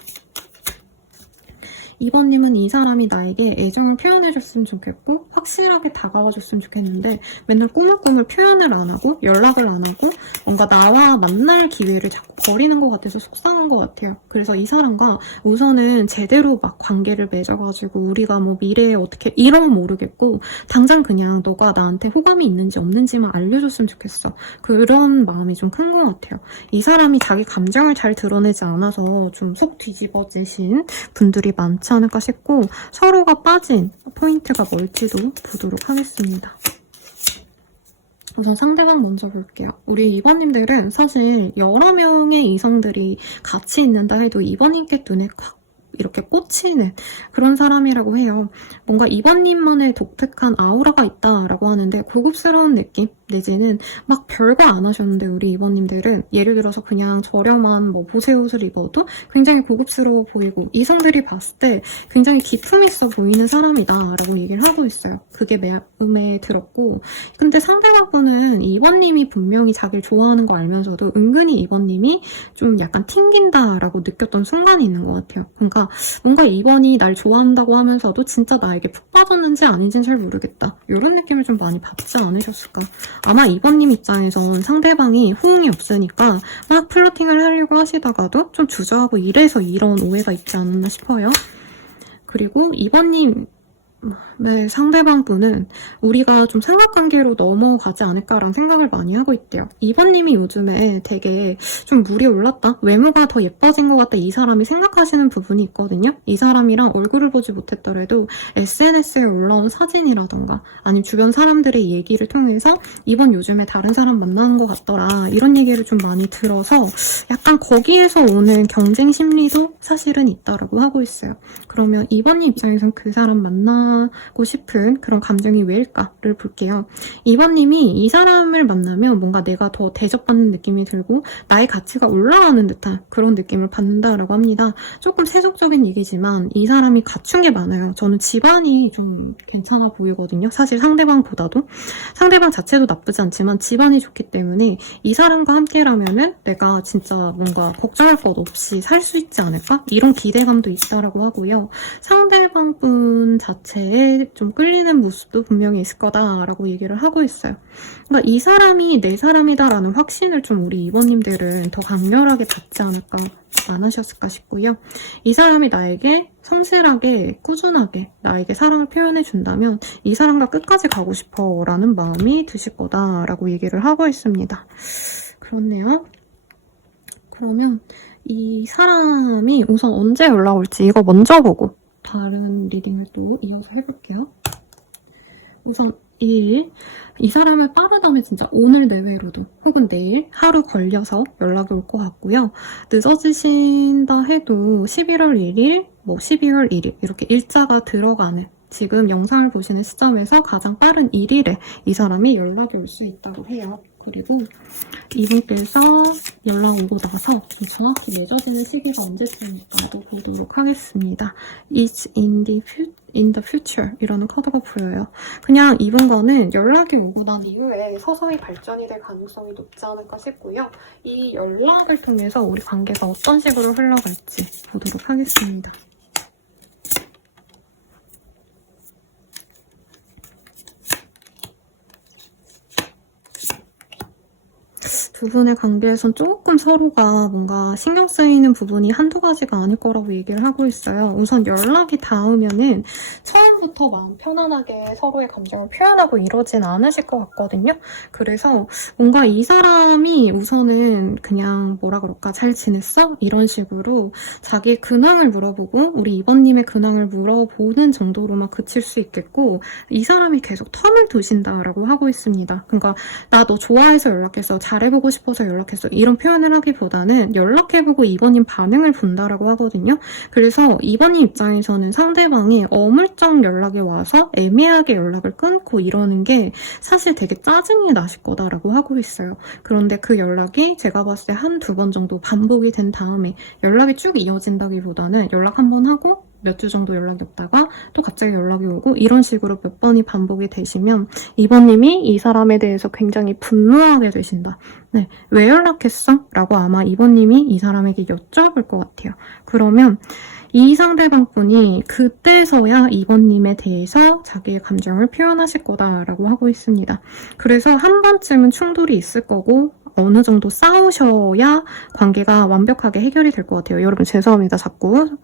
2번님은 이 사람이 나에게 애정을 표현해줬으면 좋겠고 확실하게 다가와줬으면 좋겠는데 맨날 꾸물꾸물 표현을 안 하고 연락을 안 하고 뭔가 나와 만날 기회를 자꾸 버리는 것 같아서 속상한 것 같아요. 그래서 이 사람과 우선은 제대로 막 관계를 맺어가지고 우리가 뭐 미래에 어떻게 이러면 모르겠고 당장 그냥 너가 나한테 호감이 있는지 없는지만 알려줬으면 좋겠어. 그런 마음이 좀 큰 것 같아요. 이 사람이 자기 감정을 잘 드러내지 않아서 좀 속 뒤집어지신 분들이 많지 않을까 싶고 서로가 빠진 포인트가 뭘지도 보도록 하겠습니다. 우선 상대방 먼저 볼게요. 우리 2번님들은 사실 여러 명의 이성들이 같이 있는다 해도 2번님께 눈에 확 이렇게 꽂히는 그런 사람이라고 해요. 뭔가 2번님만의 독특한 아우라가 있다라고 하는데 고급스러운 느낌 내지는 막 별거 안 하셨는데 우리 2번님들은 예를 들어서 그냥 저렴한 뭐 보세 옷을 입어도 굉장히 고급스러워 보이고 이성들이 봤을 때 굉장히 기품 있어 보이는 사람이다 라고 얘기를 하고 있어요. 그게 마음에 들었고 근데 상대방분은 2번님이 분명히 자기를 좋아하는 거 알면서도 은근히 2번님이 좀 약간 튕긴다라고 느꼈던 순간이 있는 것 같아요. 그러니까 뭔가 2번이 날 좋아한다고 하면서도 진짜 나에게 푹 빠졌는지 아닌지는 잘 모르겠다. 이런 느낌을 좀 많이 받지 않으셨을까? 아마 2번님 입장에선 상대방이 호응이 없으니까 막 플러팅을 하려고 하시다가도 좀 주저하고 이래서 이런 오해가 있지 않았나 싶어요. 그리고 2번님 네, 상대방 분은 우리가 좀 삼각관계로 넘어가지 않을까라는 생각을 많이 하고 있대요. 2번님이 요즘에 되게 좀 물이 올랐다? 외모가 더 예뻐진 것 같다 이 사람이 생각하시는 부분이 있거든요. 이 사람이랑 얼굴을 보지 못했더라도 SNS에 올라온 사진이라던가 아니면 주변 사람들의 얘기를 통해서 이번 요즘에 다른 사람 만나는 것 같더라 이런 얘기를 좀 많이 들어서 약간 거기에서 오는 경쟁 심리도 사실은 있다라고 하고 있어요. 그러면 2번님 입장에선 그 사람 만나고 싶은 그런 감정이 왜일까를 볼게요. 2번님이 이 사람을 만나면 뭔가 내가 더 대접받는 느낌이 들고 나의 가치가 올라가는 듯한 그런 느낌을 받는다라고 합니다. 조금 세속적인 얘기지만 이 사람이 갖춘 게 많아요. 저는 집안이 좀 괜찮아 보이거든요. 사실 상대방보다도. 상대방 자체도 나쁘지 않지만 집안이 좋기 때문에 이 사람과 함께라면은 내가 진짜 뭔가 걱정할 것 없이 살 수 있지 않을까? 이런 기대감도 있다라고 하고요. 상대방분 자체에 좀 끌리는 모습도 분명히 있을 거다라고 얘기를 하고 있어요. 그러니까 이 사람이 내 사람이다라는 확신을 좀 우리 2번님들은 더 강렬하게 받지 않을까 안 하셨을까 싶고요. 이 사람이 나에게 성실하게 꾸준하게 나에게 사랑을 표현해 준다면 이 사람과 끝까지 가고 싶어 라는 마음이 드실 거다라고 얘기를 하고 있습니다. 그렇네요. 그러면 이 사람이 우선 언제 연락 올지 이거 먼저 보고 다른 리딩을 또 이어서 해볼게요. 우선 22일 이 사람을 빠르다면 진짜 오늘 내외로도 혹은 내일 하루 걸려서 연락이 올 것 같고요. 늦어지신다 해도 11월 1일, 뭐 12월 1일 이렇게 일자가 들어가는 지금 영상을 보시는 시점에서 가장 빠른 1일에 이 사람이 연락이 올 수 있다고 해요. 그리고 이분께서 연락 오고 나서 좀 정확히 맺어지는 시기가 언제쯤일까도 보도록 하겠습니다. It's in the future 이라는 카드가 보여요. 그냥 이분과는 연락이 오고 난 이후에 서서히 발전이 될 가능성이 높지 않을까 싶고요. 이 연락을 통해서 우리 관계가 어떤 식으로 흘러갈지 보도록 하겠습니다. 두 분의 관계에선 조금 서로가 뭔가 신경 쓰이는 부분이 한두 가지가 아닐 거라고 얘기를 하고 있어요. 우선 연락이 닿으면은 처음부터 마음 편안하게 서로의 감정을 표현하고 이러진 않으실 것 같거든요. 그래서 뭔가 이 사람이 우선은 그냥 뭐라 그럴까, 잘 지냈어? 이런 식으로 자기의 근황을 물어보고 우리 이번님의 근황을 물어보는 정도로만 그칠 수 있겠고, 이 사람이 계속 텀을 두신다라고 하고 있습니다. 그러니까 나 너 좋아해서 연락했어, 잘해보고 싶어서 연락했어, 이런 표현을 하기보다는 연락해보고 이번님 반응을 본다라고 하거든요. 그래서 이번님 입장에서는 상대방이 어물쩍 연락이 와서 애매하게 연락을 끊고 이러는 게 사실 되게 짜증이 나실 거다라고 하고 있어요. 그런데 그 연락이 제가 봤을 때 한두 번 정도 반복이 된 다음에 연락이 쭉 이어진다기보다는 연락 한 번 하고 몇 주 정도 연락이 없다가 또 갑자기 연락이 오고 이런 식으로 몇 번이 반복이 되시면 이번님이 이 사람에 대해서 굉장히 분노하게 되신다. 네, 왜 연락했어? 라고 아마 이번님이 이 사람에게 여쭤볼 것 같아요. 그러면 이 상대방분이 그때서야 이번님에 대해서 자기의 감정을 표현하실 거다라고 하고 있습니다. 그래서 한 번쯤은 충돌이 있을 거고 어느 정도 싸우셔야 관계가 완벽하게 해결이 될 것 같아요. 여러분 죄송합니다. 자꾸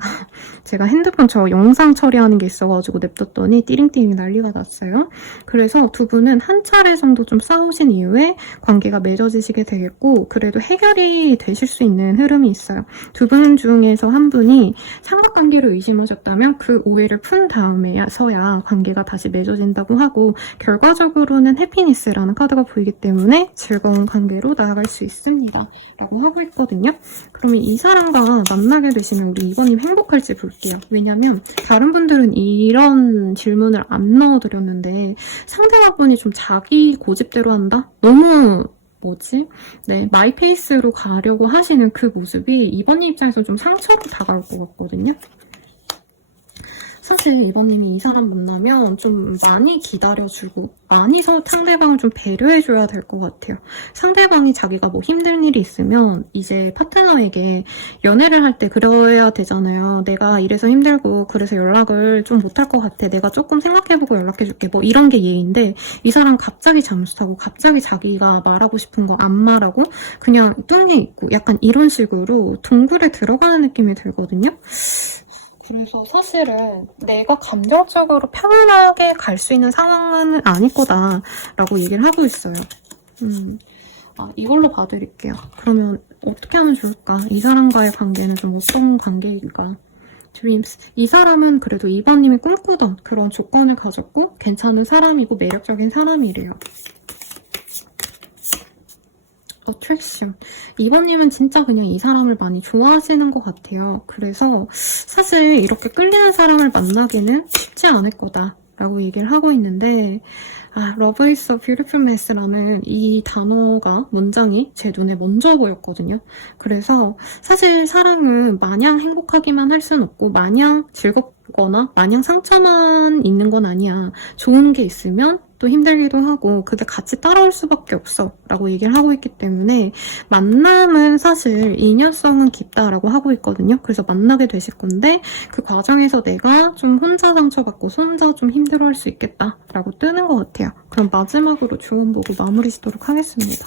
제가 핸드폰 저 영상 처리하는 게 있어가지고 냅뒀더니 띠링띠링 난리가 났어요. 그래서 두 분은 한 차례 정도 좀 싸우신 이후에 관계가 맺어지시게 되겠고, 그래도 해결이 되실 수 있는 흐름이 있어요. 두 분 중에서 한 분이 삼각관계를 의심하셨다면 그 오해를 푼 다음에서야 관계가 다시 맺어진다고 하고, 결과적으로는 해피니스라는 카드가 보이기 때문에 즐거운 관계로 나아갈 수 있습니다. 라고 하고 있거든요. 그러면 이 사람과 만나게 되시면 우리 이번님 행복할지 볼게요. 왜냐면 다른 분들은 이런 질문을 안 넣어드렸는데 상대방분이 좀 자기 고집대로 한다? 너무 네, 마이 페이스로 가려고 하시는 그 모습이 이번님 입장에서 좀 상처로 다가올 것 같거든요. 사실 이번님이 이 사람 만나면 좀 많이 기다려주고 많이 상대방을 좀 배려해줘야 될 것 같아요. 상대방이 자기가 뭐 힘든 일이 있으면 이제 파트너에게 연애를 할 때 그래야 되잖아요. 내가 이래서 힘들고 그래서 연락을 좀 못할 것 같아, 내가 조금 생각해보고 연락해줄게, 뭐 이런 게 예인데 이 사람 갑자기 잠수 타고 갑자기 자기가 말하고 싶은 거 안 말하고 그냥 뚱해 있고 약간 이런 식으로 동굴에 들어가는 느낌이 들거든요. 그래서 사실은 내가 감정적으로 편안하게 갈 수 있는 상황은 아닐 거다라고 얘기를 하고 있어요. 이걸로 봐드릴게요. 그러면 어떻게 하면 좋을까? 이 사람과의 관계는 좀 어떤 관계일까? 드림스. 이 사람은 그래도 이번님이 꿈꾸던 그런 조건을 가졌고 괜찮은 사람이고 매력적인 사람이래요. 어트랙션. 이번님은 진짜 그냥 이 사람을 많이 좋아하시는 것 같아요. 그래서 사실 이렇게 끌리는 사람을 만나기는 쉽지 않을 거다라고 얘기를 하고 있는데, Love is a beautiful mess라는 이 단어가, 문장이 제 눈에 먼저 보였거든요. 그래서 사실 사랑은 마냥 행복하기만 할 순 없고 마냥 즐겁거나 마냥 상처만 있는 건 아니야. 좋은 게 있으면 또 힘들기도 하고 그게 같이 따라올 수밖에 없어 라고 얘기를 하고 있기 때문에 만남은 사실 인연성은 깊다라고 하고 있거든요. 그래서 만나게 되실 건데 그 과정에서 내가 좀 혼자 상처받고 혼자 좀 힘들어할 수 있겠다라고 뜨는 것 같아요. 그럼 마지막으로 조언 보고 마무리 짓도록 하겠습니다.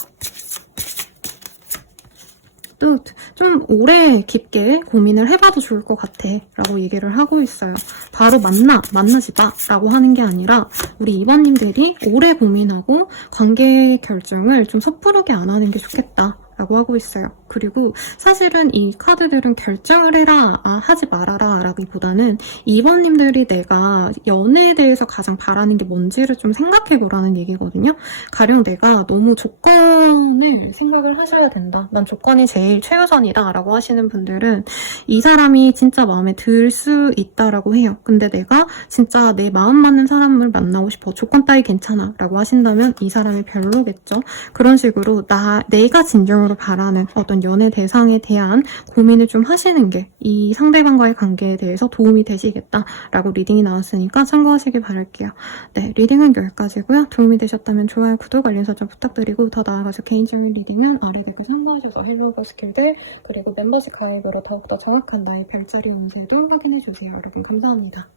또 좀 오래 깊게 고민을 해봐도 좋을 것 같아 라고 얘기를 하고 있어요. 바로 만나지 마 라고 하는 게 아니라 우리 이번님들이 오래 고민하고 관계 결정을 좀 섣부르게 안 하는 게 좋겠다 라고 하고 있어요. 그리고 사실은 이 카드들은 결정을 해라, 하지 말아라 라기보다는 2번님들이 내가 연애에 대해서 가장 바라는 게 뭔지를 좀 생각해보라는 얘기거든요. 가령 내가 너무 조건을 생각을 하셔야 된다. 난 조건이 제일 최우선이다 라고 하시는 분들은 이 사람이 진짜 마음에 들 수 있다라고 해요. 근데 내가 진짜 내 마음 맞는 사람을 만나고 싶어. 조건 따위 괜찮아 라고 하신다면 이 사람이 별로겠죠. 그런 식으로 내가 진정으로 바라는 어떤 연애 대상에 대한 고민을 좀 하시는 게 이 상대방과의 관계에 대해서 도움이 되시겠다라고 리딩이 나왔으니까 참고하시길 바랄게요. 네, 리딩은 여기까지고요. 도움이 되셨다면 좋아요, 구독, 알림 설정 부탁드리고 더 나아가서 개인적인 리딩은 아래 댓글 참고하셔서 헬로버 스킬들 그리고 멤버십 가입으로 더욱더 정확한 나의 별자리 운세도 확인해주세요. 여러분 감사합니다.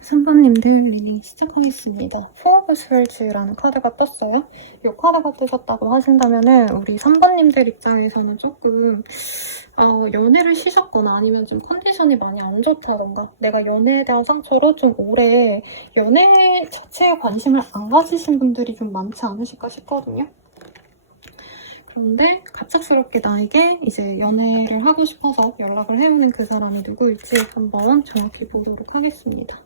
선배님들 리딩 시작하겠습니다. Four of Swords라는 카드가 떴어요. 이 카드가 뜨셨다고 하신다면은 우리 3번님들 입장에서는 조금 연애를 쉬셨거나 아니면 좀 컨디션이 많이 안 좋다던가 내가 연애에 대한 상처로 좀 오래 연애 자체에 관심을 안 가지신 분들이 좀 많지 않으실까 싶거든요. 그런데 갑작스럽게 나에게 이제 연애를 하고 싶어서 연락을 해오는 그 사람이 누구일지 한번 정확히 보도록 하겠습니다.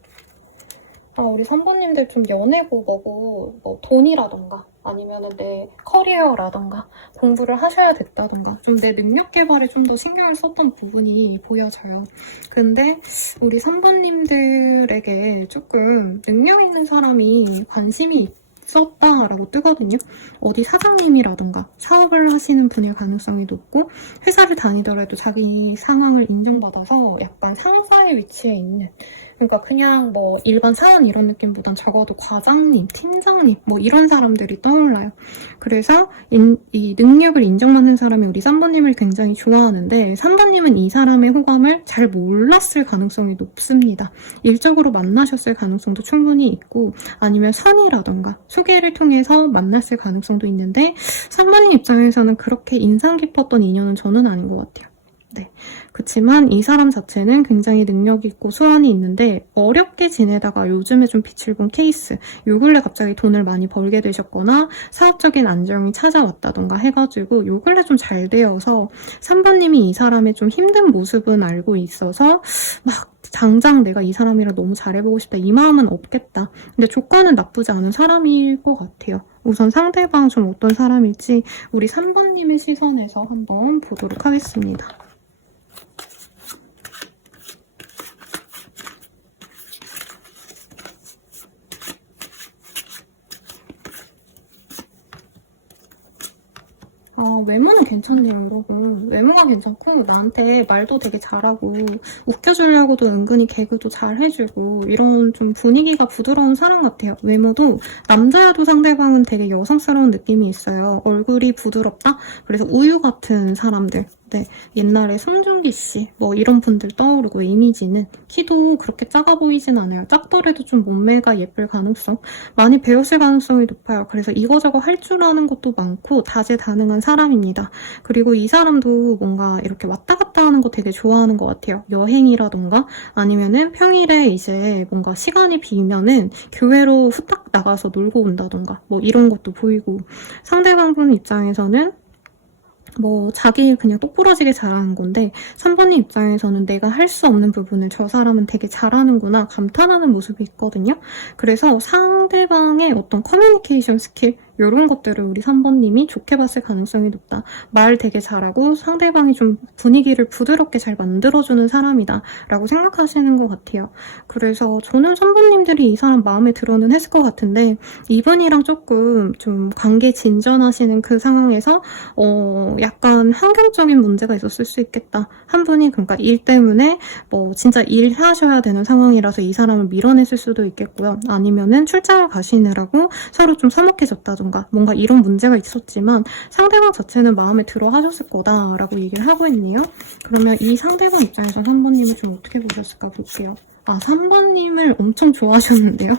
우리 선보님들 좀 연애고 뭐고 뭐 돈이라던가 아니면은 내 커리어라던가 공부를 하셔야 됐다던가 좀 내 능력 개발에 좀 더 신경을 썼던 부분이 보여져요. 근데 우리 선보님들에게 조금 능력 있는 사람이 관심이 있었다라고 뜨거든요. 어디 사장님이라던가 사업을 하시는 분일 가능성이 높고 회사를 다니더라도 자기 상황을 인정받아서 약간 상사의 위치에 있는 그러니까 그냥 뭐 일반 사원 이런 느낌보단 적어도 과장님, 팀장님 뭐 이런 사람들이 떠올라요. 그래서 이 능력을 인정받는 사람이 우리 3번님을 굉장히 좋아하는데 3번님은 이 사람의 호감을 잘 몰랐을 가능성이 높습니다. 일적으로 만나셨을 가능성도 충분히 있고 아니면 선이라던가 소개를 통해서 만났을 가능성도 있는데 3번님 입장에서는 그렇게 인상 깊었던 인연은 저는 아닌 것 같아요. 네. 그치만 이 사람 자체는 굉장히 능력이 있고 수완이 있는데 어렵게 지내다가 요즘에 좀 빛을 본 케이스 요 근래 갑자기 돈을 많이 벌게 되셨거나 사업적인 안정이 찾아왔다던가 해가지고 요 근래 좀 잘 되어서 3번님이 이 사람의 좀 힘든 모습은 알고 있어서 막 당장 내가 이 사람이랑 너무 잘해보고 싶다 이 마음은 없겠다. 근데 조건은 나쁘지 않은 사람일 것 같아요. 우선 상대방 좀 어떤 사람일지 우리 3번님의 시선에서 한번 보도록 하겠습니다. 외모는 괜찮네요, 여러분. 외모가 괜찮고 나한테 말도 되게 잘하고 웃겨주려고도 은근히 개그도 잘 해주고 이런 좀 분위기가 부드러운 사람 같아요. 외모도 남자여도 상대방은 되게 여성스러운 느낌이 있어요. 얼굴이 부드럽다? 그래서 우유 같은 사람들. 네, 옛날에 송중기 씨 뭐 이런 분들 떠오르고 이미지는 키도 그렇게 작아 보이진 않아요. 작더라도 좀 몸매가 예쁠 가능성 많이 배웠을 가능성이 높아요. 그래서 이거저거 할 줄 아는 것도 많고 다재다능한 사람입니다. 그리고 이 사람도 뭔가 이렇게 왔다 갔다 하는 거 되게 좋아하는 것 같아요. 여행이라던가 아니면은 평일에 이제 뭔가 시간이 비면은 교회로 후딱 나가서 놀고 온다던가 뭐 이런 것도 보이고 상대방 입장에서는 뭐 자기 일 그냥 똑부러지게 잘하는 건데 3번님 입장에서는 내가 할 수 없는 부분을 저 사람은 되게 잘하는구나 감탄하는 모습이 있거든요. 그래서 상대방의 어떤 커뮤니케이션 스킬 이런 것들을 우리 3번님이 좋게 봤을 가능성이 높다. 말 되게 잘하고 상대방이 좀 분위기를 부드럽게 잘 만들어주는 사람이다 라고 생각하시는 것 같아요. 그래서 저는 3번님들이 이 사람 마음에 들어는 했을 것 같은데 이분이랑 조금 좀 관계 진전하시는 그 상황에서 약간 환경적인 문제가 있었을 수 있겠다. 한 분이 그러니까 일 때문에 뭐 진짜 일하셔야 되는 상황이라서 이 사람을 밀어냈을 수도 있겠고요. 아니면은 출장을 가시느라고 서로 좀 서먹해졌다던가 뭔가 이런 문제가 있었지만 상대방 자체는 마음에 들어 하셨을 거다라고 얘기를 하고 있네요. 그러면 이 상대방 입장에서 3번님을 좀 어떻게 보셨을까 볼게요. 3번님을 엄청 좋아하셨는데요.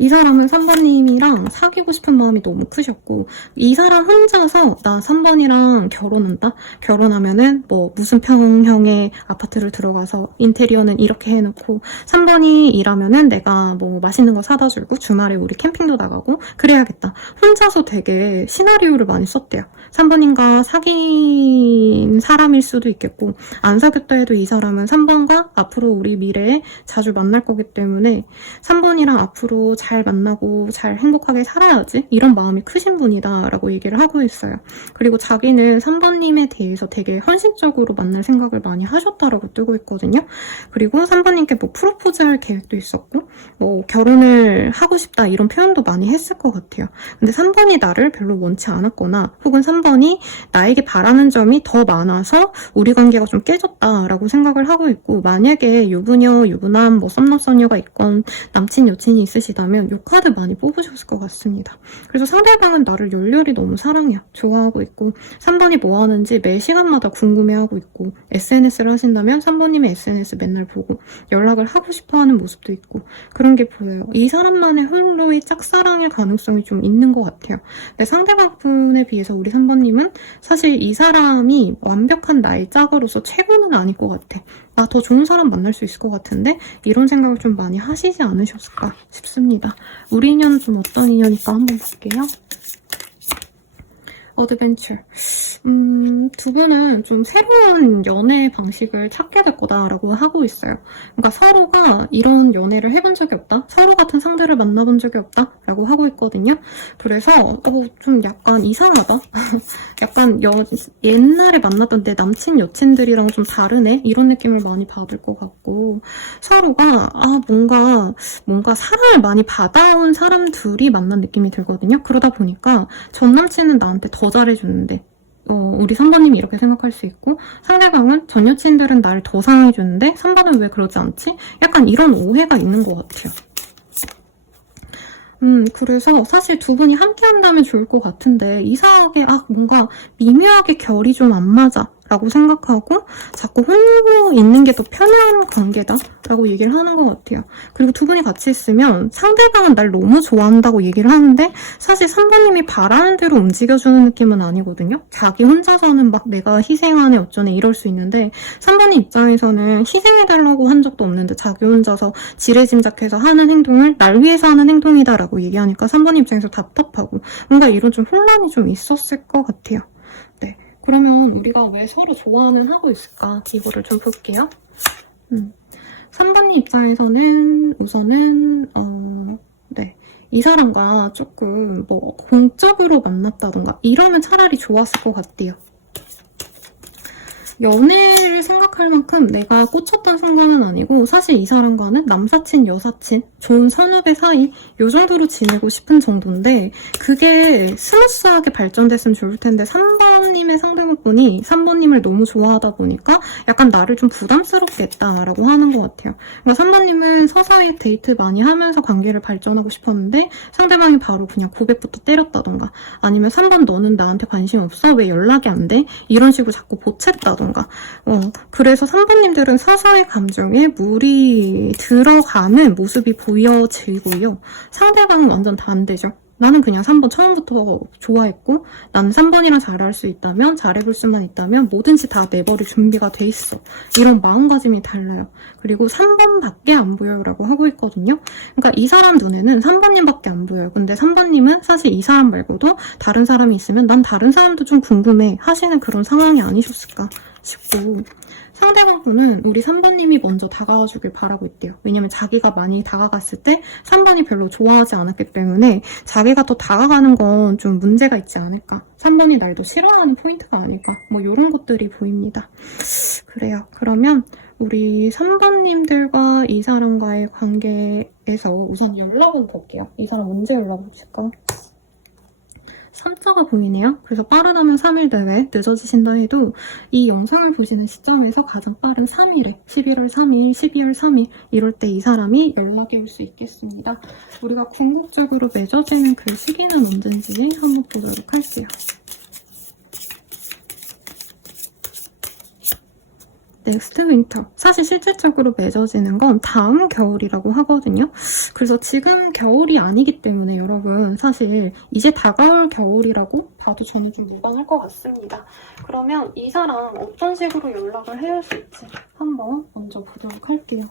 이 사람은 3번님이랑 사귀고 싶은 마음이 너무 크셨고 이 사람 혼자서 나 3번이랑 결혼한다? 결혼하면은 뭐 무슨 평형의 아파트를 들어가서 인테리어는 이렇게 해놓고 3번이 일하면은 내가 뭐 맛있는 거 사다 줄고 주말에 우리 캠핑도 나가고 그래야겠다. 혼자서 되게 시나리오를 많이 썼대요. 3번인가 사귄 사람일 수도 있겠고 안 사귀었다 해도 이 사람은 3번과 앞으로 우리 미래에 자주 만날 거기 때문에 3번이랑 앞으로 잘 만나고 잘 행복하게 살아야지 이런 마음이 크신 분이다 라고 얘기를 하고 있어요. 그리고 자기는 3번님에 대해서 되게 헌신적으로 만날 생각을 많이 하셨다라고 뜨고 있거든요. 그리고 3번님께 뭐 프로포즈 할 계획도 있었고 뭐 결혼을 하고 싶다 이런 표현도 많이 했을 것 같아요. 근데 3번이 나를 별로 원치 않았거나 혹은 3번이 나에게 바라는 점이 더 많아서 우리 관계가 좀 깨졌다라고 생각을 하고 있고 만약에 유부녀, 유부남, 뭐 썸남썸녀가 있건 남친, 여친이 있으시다면 요 카드 많이 뽑으셨을 것 같습니다. 그래서 상대방은 나를 열렬히 너무 사랑해요. 좋아하고 있고 3번이 뭐 하는지 매 시간마다 궁금해하고 있고 SNS를 하신다면 3번님의 SNS 맨날 보고 연락을 하고 싶어하는 모습도 있고 그런 게 보여요. 이 사람만의 홀로의 짝사랑일 가능성이 좀 있는 것 같아요. 근데 상대방 분에 비해서 우리 3번님은 사실 이 사람이 완벽한 나의 짝으로서 최고는 아닐 것 같아. 나 더 좋은 사람 만날 수 있을 것 같은데 이런 생각을 좀 많이 하시지 않으셨을까 싶습니다. 우리 인연은 좀 어떤 인연일까 한번 볼게요. 어드벤처. 두 분은 좀 새로운 연애 방식을 찾게 될 거다라고 하고 있어요. 그러니까 서로가 이런 연애를 해본 적이 없다? 서로 같은 상대를 만나본 적이 없다? 라고 하고 있거든요. 그래서 좀 약간 이상하다? 약간 옛날에 만났던 내 남친, 여친들이랑 좀 다르네? 이런 느낌을 많이 받을 것 같고 서로가 뭔가 사랑을 많이 받아온 사람 둘이 만난 느낌이 들거든요. 그러다 보니까 전 남친은 나한테 더 잘해주는데 우리 3번님이 이렇게 생각할 수 있고 상대방은 전 여친들은 나를 더 사랑해주는데 3번은 왜 그러지 않지? 약간 이런 오해가 있는 것 같아요. 그래서 사실 두 분이 함께 한다면 좋을 것 같은데 이상하게 뭔가 미묘하게 결이 좀 안 맞아 라고 생각하고 자꾸 홀로 있는 게 더 편한 관계다 라고 얘기를 하는 것 같아요. 그리고 두 분이 같이 있으면 상대방은 날 너무 좋아한다고 얘기를 하는데 사실 3번님이 바라는 대로 움직여주는 느낌은 아니거든요. 자기 혼자서는 막 내가 희생하네 어쩌네 이럴 수 있는데 3번님 입장에서는 희생해달라고 한 적도 없는데 자기 혼자서 지레짐작해서 하는 행동을 날 위해서 하는 행동이다 라고 얘기하니까 3번님 입장에서 답답하고 뭔가 이런 좀 혼란이 좀 있었을 것 같아요. 네. 그러면 우리가 왜 서로 좋아는 하고 있을까? 이거를 좀 볼게요. 3번님 입장에서는 우선은 이 사람과 조금 뭐 공적으로 만났다던가 이러면 차라리 좋았을 것 같아요. 연애를 생각할 만큼 내가 꽂혔던 순간은 아니고 사실 이 사람과는 남사친, 여사친, 좋은 선후배 사이 요 정도로 지내고 싶은 정도인데 그게 스무스하게 발전됐으면 좋을 텐데 3번님의 상대분이 3번님을 너무 좋아하다 보니까 약간 나를 좀 부담스럽게 했다라고 하는 것 같아요. 그러니까 3번님은 서서히 데이트 많이 하면서 관계를 발전하고 싶었는데 상대방이 바로 그냥 고백부터 때렸다던가 아니면 3번 너는 나한테 관심 없어? 왜 연락이 안 돼? 이런 식으로 자꾸 보챘다던가 그래서 3번님들은 서서히 감정에 물이 들어가는 모습이 보여지고요. 상대방은 완전 반대죠. 나는 그냥 3번 처음부터 좋아했고 나는 3번이랑 잘할 수 있다면 잘해볼 수만 있다면 뭐든지 다 내버릴 준비가 돼 있어. 이런 마음가짐이 달라요. 그리고 3번밖에 안 보여요 라고 하고 있거든요. 그러니까 이 사람 눈에는 3번님밖에 안 보여요. 근데 3번님은 사실 이 사람 말고도 다른 사람이 있으면 난 다른 사람도 좀 궁금해 하시는 그런 상황이 아니셨을까 싶고, 상대방분은 우리 3번님이 먼저 다가와주길 바라고 있대요. 왜냐면 자기가 많이 다가갔을 때 3번이 별로 좋아하지 않았기 때문에 자기가 더 다가가는 건 좀 문제가 있지 않을까. 3번이 날 더 싫어하는 포인트가 아닐까. 뭐 이런 것들이 보입니다. 그래요. 그러면 우리 3번님들과 이 사람과의 관계에서 우선 연락을 볼게요. 이 사람 언제 연락 오실까? 3자가 보이네요. 그래서 빠르다면 3일 내외, 늦어지신다 해도 이 영상을 보시는 시점에서 가장 빠른 3일에 11월 3일, 12월 3일 이럴 때 이 사람이 연락이 올 수 있겠습니다. 우리가 궁극적으로 맺어지는 그 시기는 언젠지 한번 보도록 할게요. 넥스트 윈터. 사실 실질적으로 맺어지는 건 다음 겨울이라고 하거든요. 그래서 지금 겨울이 아니기 때문에 여러분 사실 이제 다가올 겨울이라고 봐도 저는 좀 무방할 것 같습니다. 그러면 이 사람 어떤 식으로 연락을 해야 할지 한번 먼저 보도록 할게요.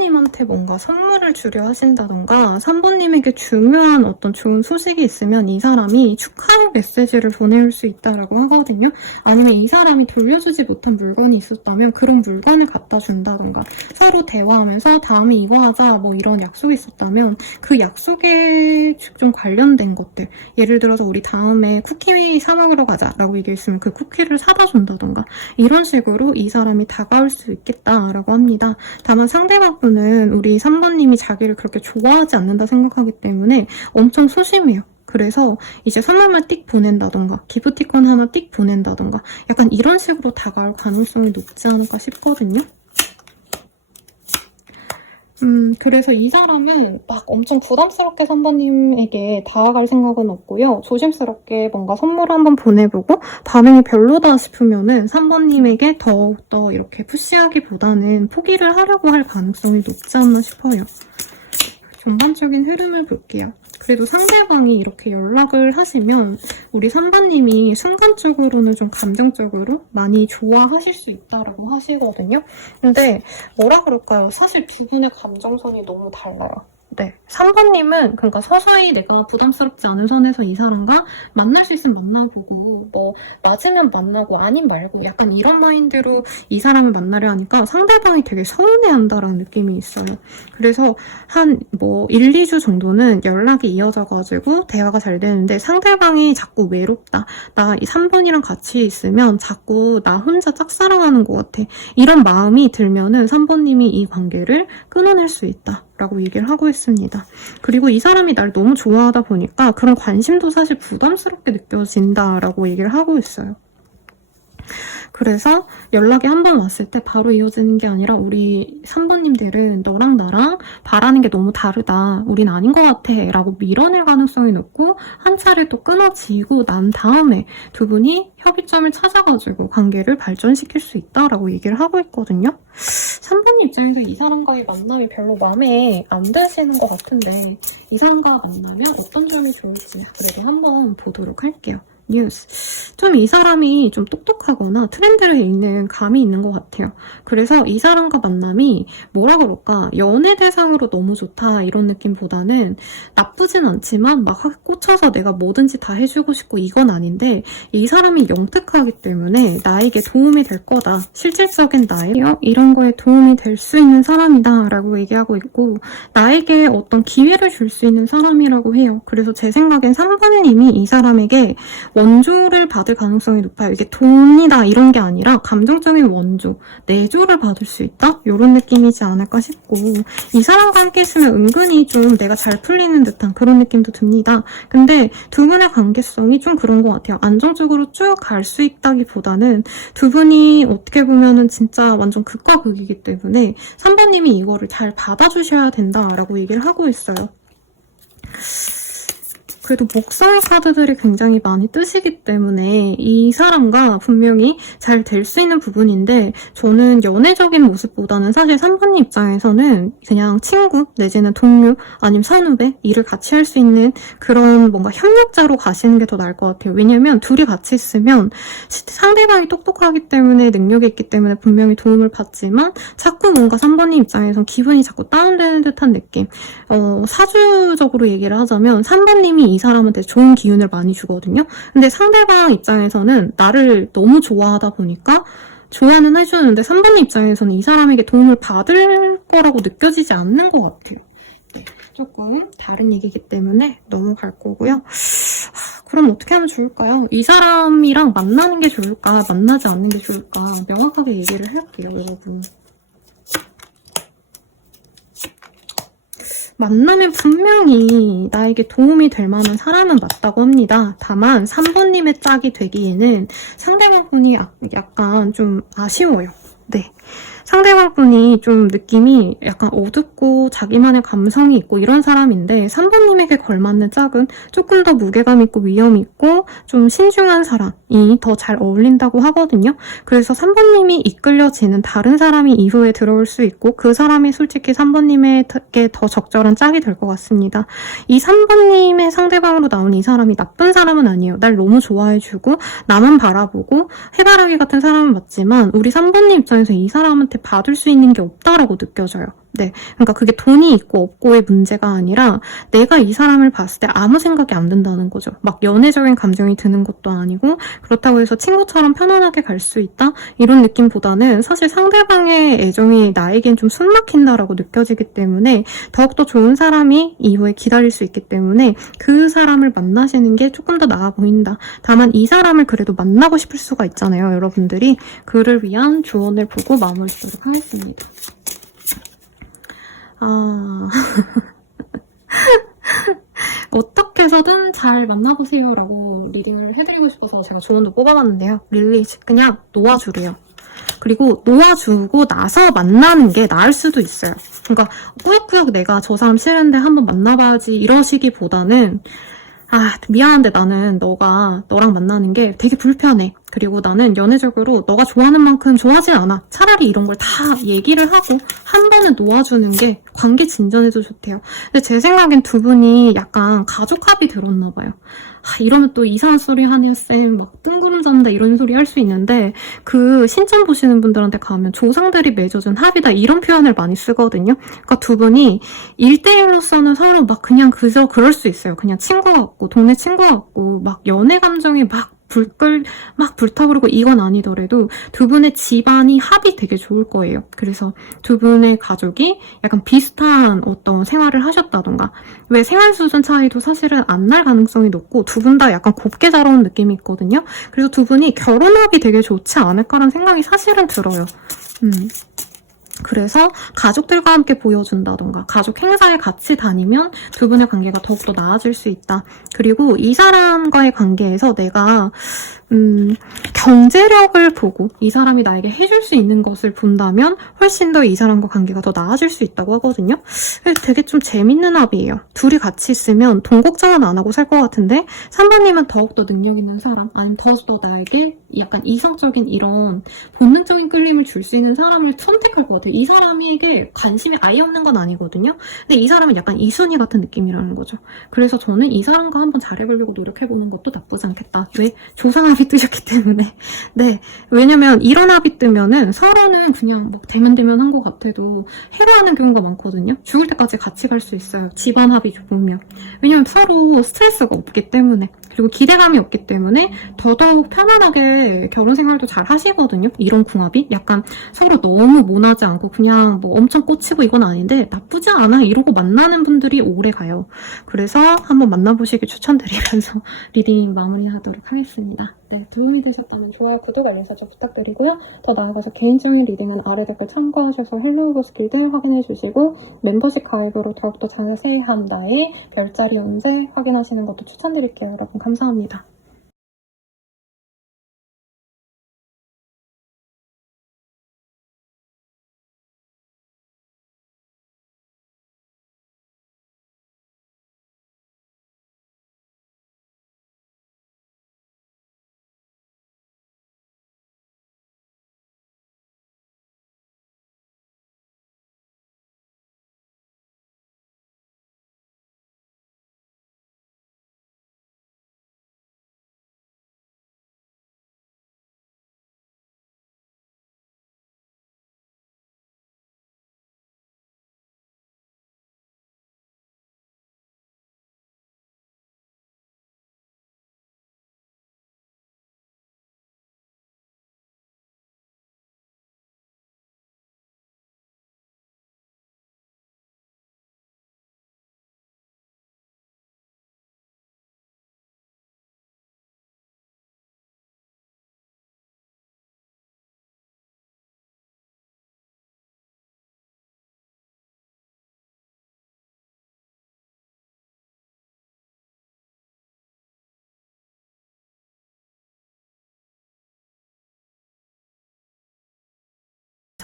님한테 뭔가 선물을 주려 하신다던가 3번님에게 중요한 어떤 좋은 소식이 있으면 이 사람이 축하의 메시지를 보낼 수 있다라고 하거든요. 아니면 이 사람이 돌려주지 못한 물건이 있었다면 그런 물건을 갖다 준다던가 서로 대화하면서 다음에 이거 하자 뭐 이런 약속이 있었다면 그 약속에 좀 관련된 것들, 예를 들어서 우리 다음에 쿠키 사 먹으러 가자라고 얘기했으면 그 쿠키를 사다 준다던가 이런 식으로 이 사람이 다가올 수 있겠다라고 합니다. 다만 상대방분은 우리 3번님이 자기를 그렇게 좋아하지 않는다 생각하기 때문에 엄청 소심해요. 그래서 이제 선물만 띡 보낸다던가 기프티콘 하나 띡 보낸다던가 약간 이런 식으로 다가올 가능성이 높지 않을까 싶거든요. 그래서 이 사람은 막 엄청 부담스럽게 3번님에게 다가갈 생각은 없고요. 조심스럽게 뭔가 선물을 한번 보내보고 반응이 별로다 싶으면은 3번님에게 더욱더 이렇게 푸시하기보다는 포기를 하려고 할 가능성이 높지 않나 싶어요. 전반적인 흐름을 볼게요. 그래도 상대방이 이렇게 연락을 하시면 우리 3번님이 순간적으로는 좀 감정적으로 많이 좋아하실 수 있다라고 하시거든요. 근데 뭐라 그럴까요? 사실 두 분의 감정선이 너무 달라요. 네, 3번님은 그러니까 서서히 내가 부담스럽지 않은 선에서 이 사람과 만날 수 있으면 만나보고 뭐 맞으면 만나고 아님 말고 약간 이런 마인드로 이 사람을 만나려 하니까 상대방이 되게 서운해한다라는 느낌이 있어요. 그래서 한 뭐 1, 2주 정도는 연락이 이어져가지고 대화가 잘 되는데 상대방이 자꾸 외롭다. 나 이 3번이랑 같이 있으면 자꾸 나 혼자 짝사랑하는 것 같아. 이런 마음이 들면은 3번님이 이 관계를 끊어낼 수 있다. 라고 얘기를 하고 있습니다. 그리고 이 사람이 날 너무 좋아하다 보니까 그런 관심도 사실 부담스럽게 느껴진다라고 얘기를 하고 있어요. 그래서 연락이 한 번 왔을 때 바로 이어지는 게 아니라 우리 3번님들은 너랑 나랑 바라는 게 너무 다르다. 우린 아닌 것 같아. 라고 밀어낼 가능성이 높고 한 차례 또 끊어지고 난 다음에 두 분이 협의점을 찾아가지고 관계를 발전시킬 수 있다라고 얘기를 하고 있거든요. 3번 입장에서 이 사람과의 만남이 별로 마음에 안 드시는 것 같은데 이 사람과 만나면 어떤 점이 좋을지 그래도 한번 보도록 할게요. 뉴스. 좀 이 사람이 좀 똑똑하거나 트렌드를 읽는 감이 있는 것 같아요. 그래서 이 사람과 만남이 뭐라 그럴까 연애 대상으로 너무 좋다 이런 느낌보다는 나쁘진 않지만 막 꽂혀서 내가 뭐든지 다 해주고 싶고 이건 아닌데 이 사람이 영특하기 때문에 나에게 도움이 될 거다. 실질적인 나의 이런 거에 도움이 될 수 있는 사람이다 라고 얘기하고 있고 나에게 어떤 기회를 줄 수 있는 사람이라고 해요. 그래서 제 생각엔 3번님이 이 사람에게 원조를 받을 가능성이 높아요. 이게 돈이다 이런 게 아니라 감정적인 원조, 내조를 받을 수 있다? 이런 느낌이지 않을까 싶고 이 사람과 함께 있으면 은근히 좀 내가 잘 풀리는 듯한 그런 느낌도 듭니다. 근데 두 분의 관계성이 좀 그런 것 같아요. 안정적으로 쭉 갈 수 있다기보다는 두 분이 어떻게 보면은 진짜 완전 극과 극이기 때문에 3번님이 이거를 잘 받아주셔야 된다라고 얘기를 하고 있어요. 그래도 목성의 카드들이 굉장히 많이 뜨시기 때문에 이 사람과 분명히 잘 될 수 있는 부분인데 저는 연애적인 모습보다는 사실 3번님 입장에서는 그냥 친구 내지는 동료 아니면 선후배 일을 같이 할 수 있는 그런 뭔가 협력자로 가시는 게 더 나을 것 같아요. 왜냐면 둘이 같이 있으면 상대방이 똑똑하기 때문에 능력이 있기 때문에 분명히 도움을 받지만 자꾸 뭔가 3번님 입장에선 기분이 자꾸 다운되는 듯한 느낌. 사주적으로 얘기를 하자면 3번님이 이 사람한테 좋은 기운을 많이 주거든요. 근데 상대방 입장에서는 나를 너무 좋아하다 보니까 좋아는 해주는데 3번님 입장에서는 이 사람에게 도움을 받을 거라고 느껴지지 않는 것 같아요. 네, 조금 다른 얘기이기 때문에 넘어갈 거고요. 그럼 어떻게 하면 좋을까요? 이 사람이랑 만나는 게 좋을까? 만나지 않는 게 좋을까? 명확하게 얘기를 할게요, 여러분. 만나면 분명히 나에게 도움이 될 만한 사람은 맞다고 합니다. 다만 3번님의 짝이 되기에는 상대방분이 약간 좀 아쉬워요. 네. 상대방분이 좀 느낌이 약간 어둡고 자기만의 감성이 있고 이런 사람인데 3번님에게 걸맞는 짝은 조금 더 무게감 있고 위험 있고 좀 신중한 사람이 더 잘 어울린다고 하거든요. 그래서 3번님이 이끌려지는 다른 사람이 이후에 들어올 수 있고 그 사람이 솔직히 3번님에게 더 적절한 짝이 될 것 같습니다. 이 3번님의 상대방으로 나온 이 사람이 나쁜 사람은 아니에요. 날 너무 좋아해주고 나만 바라보고 해바라기 같은 사람은 맞지만 우리 3번님 입장에서 이 사람한테 받을 수 있는 게 없다라고 느껴져요. 네. 그러니까 그게 돈이 있고 없고의 문제가 아니라 내가 이 사람을 봤을 때 아무 생각이 안 든다는 거죠. 막 연애적인 감정이 드는 것도 아니고 그렇다고 해서 친구처럼 편안하게 갈 수 있다? 이런 느낌보다는 사실 상대방의 애정이 나에겐 좀 숨막힌다라고 느껴지기 때문에 더욱더 좋은 사람이 이후에 기다릴 수 있기 때문에 그 사람을 만나시는 게 조금 더 나아 보인다. 다만 이 사람을 그래도 만나고 싶을 수가 있잖아요. 여러분들이. 그를 위한 조언을 보고 마무리 짓도록 하겠습니다. 어떻게 해서든 잘 만나보세요 라고 리딩을 해드리고 싶어서 제가 조언도 뽑아봤는데요. 릴리 그냥 놓아주래요. 그리고 놓아주고 나서 만나는 게 나을 수도 있어요. 그러니까 꾸역꾸역 내가 저 사람 싫은데 한번 만나봐야지 이러시기보다는 미안한데 나는 너랑 만나는 게 되게 불편해. 그리고 나는 연애적으로 너가 좋아하는 만큼 좋아하지 않아. 차라리 이런 걸 다 얘기를 하고 한 번은 놓아주는 게 관계 진전에도 좋대요. 근데 제 생각엔 두 분이 약간 가족 합이 들었나 봐요. 이러면 또 이상한 소리 하네요, 쌤. 막 뜬구름 잡는다 이런 소리 할 수 있는데 그 신점 보시는 분들한테 가면 조상들이 맺어준 합이다 이런 표현을 많이 쓰거든요. 그러니까 두 분이 1대1로서는 서로 막 그냥 그저 그럴 수 있어요. 그냥 친구 같고 동네 친구 같고 막 연애 감정이 막 불타오르고 이건 아니더라도 두 분의 집안이 합이 되게 좋을 거예요. 그래서 두 분의 가족이 약간 비슷한 어떤 생활을 하셨다던가 왜 생활 수준 차이도 사실은 안 날 가능성이 높고 두 분 다 약간 곱게 자라온 느낌이 있거든요. 그래서 두 분이 결혼합이 되게 좋지 않을까라는 생각이 사실은 들어요. 그래서 가족들과 함께 보여준다던가 가족 행사에 같이 다니면 두 분의 관계가 더욱더 나아질 수 있다. 그리고 이 사람과의 관계에서 내가 경제력을 보고 이 사람이 나에게 해줄 수 있는 것을 본다면 훨씬 더 이 사람과 관계가 더 나아질 수 있다고 하거든요. 되게 좀 재밌는 합이에요. 둘이 같이 있으면 돈 걱정은 안 하고 살 것 같은데 3번님은 더욱더 능력 있는 사람 아니면 더욱더 나에게 약간 이성적인 이런 본능적인 끌림을 줄 수 있는 사람을 선택할 것 같아요. 이 사람에게 관심이 아예 없는 건 아니거든요. 근데 이 사람은 약간 이순이 같은 느낌이라는 거죠. 그래서 저는 이 사람과 한번 잘해보려고 노력해보는 것도 나쁘지 않겠다. 왜? 조상합이 뜨셨기 때문에. 네. 왜냐면 이런 합이 뜨면은 서로는 그냥 뭐 대면대면 한 것 같아도 해로하는 경우가 많거든요. 죽을 때까지 같이 갈 수 있어요. 집안 합이 좋으면. 왜냐면 서로 스트레스가 없기 때문에. 그리고 기대감이 없기 때문에 더더욱 편안하게 결혼 생활도 잘 하시거든요. 이런 궁합이 약간 서로 너무 모나지 않고 그냥 뭐 엄청 꽂히고 이건 아닌데 나쁘지 않아 이러고 만나는 분들이 오래 가요. 그래서 한번 만나보시길 추천드리면서 리딩 마무리하도록 하겠습니다. 네, 도움이 되셨다면 좋아요, 구독, 알림 설정 부탁드리고요. 더 나아가서 개인적인 리딩은 아래 댓글 참고하셔서 헬로우 스킬드 확인해주시고 멤버십 가입으로 더욱더 자세한 나의 별자리 운세 확인하시는 것도 추천드릴게요. 여러분 감사합니다.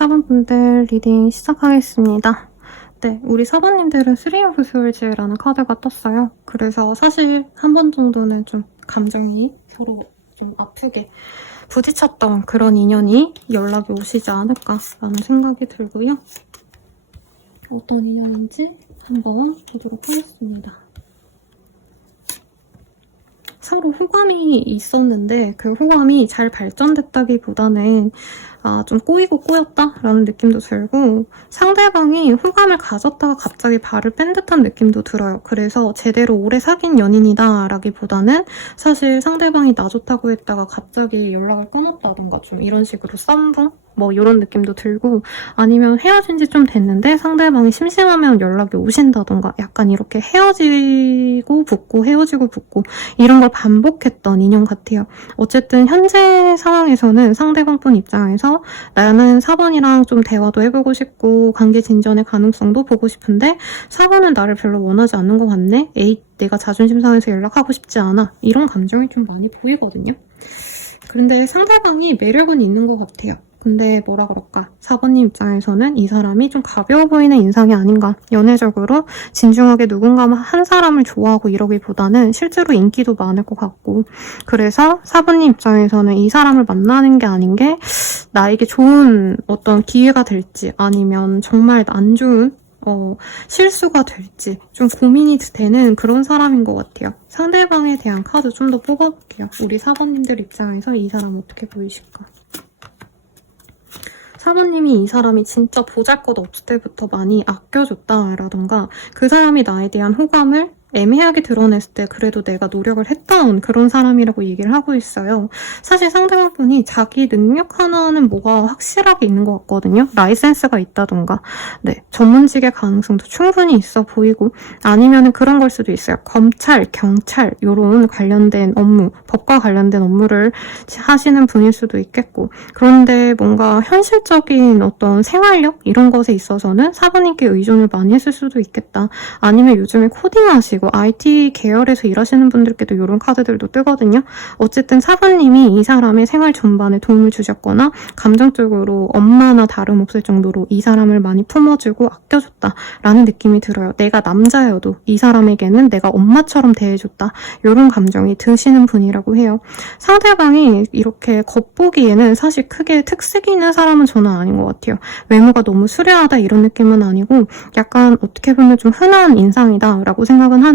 4번분들 리딩 시작하겠습니다. 네, 우리 4번님들은 3 of Swords라는 카드가 떴어요. 그래서 사실 한 번 정도는 좀 감정이 서로 좀 아프게 부딪혔던 그런 인연이 연락이 오시지 않을까라는 생각이 들고요. 어떤 인연인지 한번 보도록 하겠습니다. 서로 호감이 있었는데 그 호감이 잘 발전됐다기보다는 좀 꼬이고 꼬였다라는 느낌도 들고 상대방이 호감을 가졌다가 갑자기 발을 뺀 듯한 느낌도 들어요. 그래서 제대로 오래 사귄 연인이다 라기보다는 사실 상대방이 나 좋다고 했다가 갑자기 연락을 끊었다던가 좀 이런 식으로 썸붕? 뭐 이런 느낌도 들고 아니면 헤어진 지 좀 됐는데 상대방이 심심하면 연락이 오신다던가 약간 이렇게 헤어지고 붙고 헤어지고 붙고 이런 걸 반복했던 인연 같아요. 어쨌든 현재 상황에서는 상대방분 입장에서 나는 4번이랑 좀 대화도 해보고 싶고 관계 진전의 가능성도 보고 싶은데 4번은 나를 별로 원하지 않는 것 같네? 에이, 내가 자존심 상해서 연락하고 싶지 않아. 이런 감정이 좀 많이 보이거든요. 그런데 상대방이 매력은 있는 것 같아요. 근데 뭐라 그럴까 4번님 입장에서는 이 사람이 좀 가벼워 보이는 인상이 아닌가. 연애적으로 진중하게 누군가 한 사람을 좋아하고 이러기보다는 실제로 인기도 많을 것 같고 그래서 4번님 입장에서는 이 사람을 만나는 게 아닌 게 나에게 좋은 어떤 기회가 될지 아니면 정말 안 좋은 실수가 될지 좀 고민이 되는 그런 사람인 것 같아요. 상대방에 대한 카드 좀 더 뽑아볼게요. 우리 4번님들 입장에서 이 사람 어떻게 보이실까? 4번님이 이 사람이 진짜 보잘것없을 때부터 많이 아껴줬다라던가 그 사람이 나에 대한 호감을 애매하게 드러냈을 때 그래도 내가 노력을 했던 그런 사람이라고 얘기를 하고 있어요. 사실 상대방분이 자기 능력 하나는 뭐가 확실하게 있는 것 같거든요. 라이센스가 있다던가 네, 전문직의 가능성도 충분히 있어 보이고 아니면 그런 걸 수도 있어요. 검찰, 경찰 이런 관련된 업무, 법과 관련된 업무를 하시는 분일 수도 있겠고 그런데 뭔가 현실적인 어떤 생활력 이런 것에 있어서는 4번님께 의존을 많이 했을 수도 있겠다. 아니면 요즘에 코딩하시고 IT 계열에서 일하시는 분들께도 이런 카드들도 뜨거든요. 어쨌든 4번님이 이 사람의 생활 전반에 도움을 주셨거나 감정적으로 엄마나 다름없을 정도로 이 사람을 많이 품어주고 아껴줬다라는 느낌이 들어요. 내가 남자여도 이 사람에게는 내가 엄마처럼 대해줬다. 이런 감정이 드시는 분이라고 해요. 상대방이 이렇게 겉보기에는 사실 크게 특색 있는 사람은 저는 아닌 것 같아요. 외모가 너무 수려하다 이런 느낌은 아니고 약간 어떻게 보면 좀 흔한 인상이다라고 생각은 하는데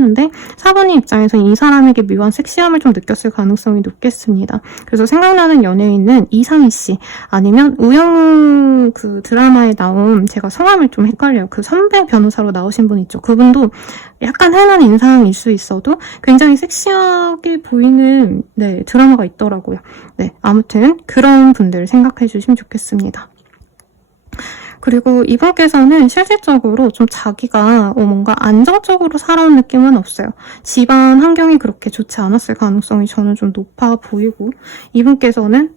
4번님 입장에서는 이 사람에게 묘한 섹시함을 좀 느꼈을 가능성이 높겠습니다. 그래서 생각나는 연예인은 이상희 씨 아니면 우영 그 드라마에 나온 제가 성함을 좀 헷갈려요. 그 선배 변호사로 나오신 분 있죠. 그분도 약간 흔한 인상일 수 있어도 굉장히 섹시하게 보이는 네, 드라마가 있더라고요. 네, 아무튼 그런 분들 생각해 주시면 좋겠습니다. 그리고 이분께서는 실질적으로 좀 자기가 뭔가 안정적으로 살아온 느낌은 없어요. 집안 환경이 그렇게 좋지 않았을 가능성이 저는 좀 높아 보이고 이분께서는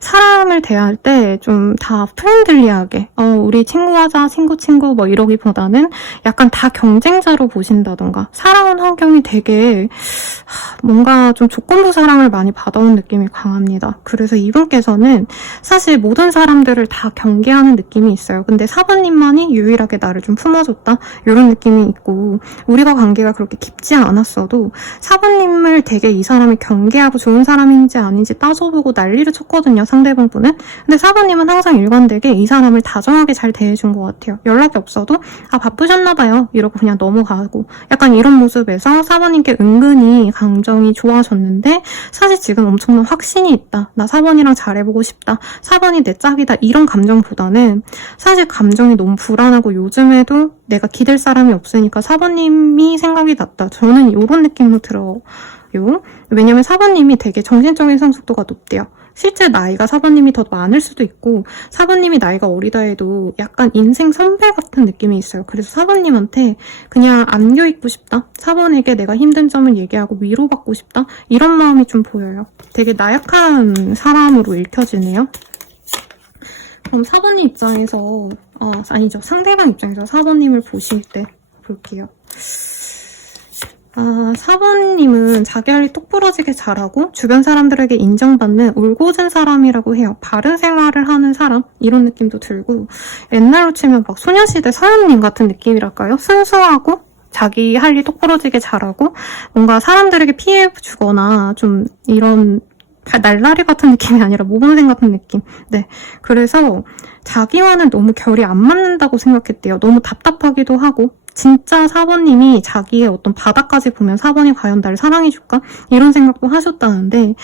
사람을 대할 때 좀 다 프렌들리하게 우리 친구하자 친구 뭐 이러기보다는 약간 다 경쟁자로 보신다던가 살아온 환경이 되게 뭔가 좀 조건부 사랑을 많이 받아온 느낌이 강합니다. 그래서 이분께서는 사실 모든 사람들을 다 경계하는 느낌이 있어요. 근데 4번님만이 유일하게 나를 좀 품어줬다 이런 느낌이 있고 우리가 관계가 그렇게 깊지 않았어도 4번님을 되게 이 사람이 경계하고 좋은 사람인지 아닌지 따져보고 난리를 쳤거든요. 상대방분은. 근데 4번님은 항상 일관되게 이 사람을 다정하게 잘 대해준 것 같아요. 연락이 없어도 바쁘셨나봐요 이러고 그냥 넘어가고 약간 이런 모습에서 4번님께 은근히 감정이 좋아졌는데 사실 지금 엄청난 확신이 있다. 나 4번이랑 잘해보고 싶다. 4번이 내 짝이다. 이런 감정보다는 사실 감정이 너무 불안하고 요즘에도 내가 기댈 사람이 없으니까 4번님이 생각이 났다. 저는 이런 느낌으로 들어요. 왜냐면 4번님이 되게 정신적인 성숙도가 높대요. 실제 나이가 4번님이 더 많을 수도 있고 4번님이 나이가 어리다 해도 약간 인생 선배 같은 느낌이 있어요. 그래서 4번님한테 그냥 안겨 있고 싶다. 4번에게 내가 힘든 점을 얘기하고 위로받고 싶다. 이런 마음이 좀 보여요. 되게 나약한 사람으로 읽혀지네요. 그럼 4번님 입장에서 아니죠. 상대방 입장에서 4번님을 보실 때 볼게요. 4번님은 자기 할 일 똑부러지게 잘하고 주변 사람들에게 인정받는 올곧은 사람이라고 해요. 바른 생활을 하는 사람 이런 느낌도 들고 옛날로 치면 막 소녀시대 서현님 같은 느낌이랄까요? 순수하고 자기 할 일 똑부러지게 잘하고 뭔가 사람들에게 피해 주거나 좀 이런 날라리 같은 느낌이 아니라 모범생 같은 느낌. 네. 그래서 자기와는 너무 결이 안 맞는다고 생각했대요. 너무 답답하기도 하고 진짜 4번님이 자기의 어떤 바닥까지 보면 4번이 과연 나를 사랑해줄까? 이런 생각도 하셨다는데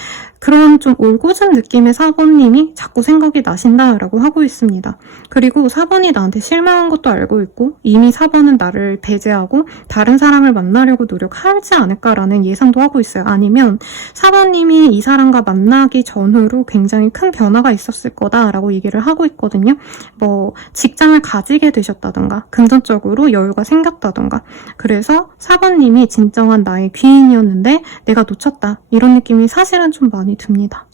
그런 좀 올곧은 느낌의 4번님이 자꾸 생각이 나신다라고 하고 있습니다. 그리고 4번이 나한테 실망한 것도 알고 있고 이미 4번은 나를 배제하고 다른 사람을 만나려고 노력하지 않을까라는 예상도 하고 있어요. 아니면 4번님이 이 사람과 만나기 전후로 굉장히 큰 변화가 있었을 거다라고 얘기를 하고 있거든요. 뭐 직장을 가지게 되셨다던가 금전적으로 여유가 생겼다던가 그래서 4번님이 진정한 나의 귀인이었는데 내가 놓쳤다 이런 느낌이 사실은 좀 많이 듭니다.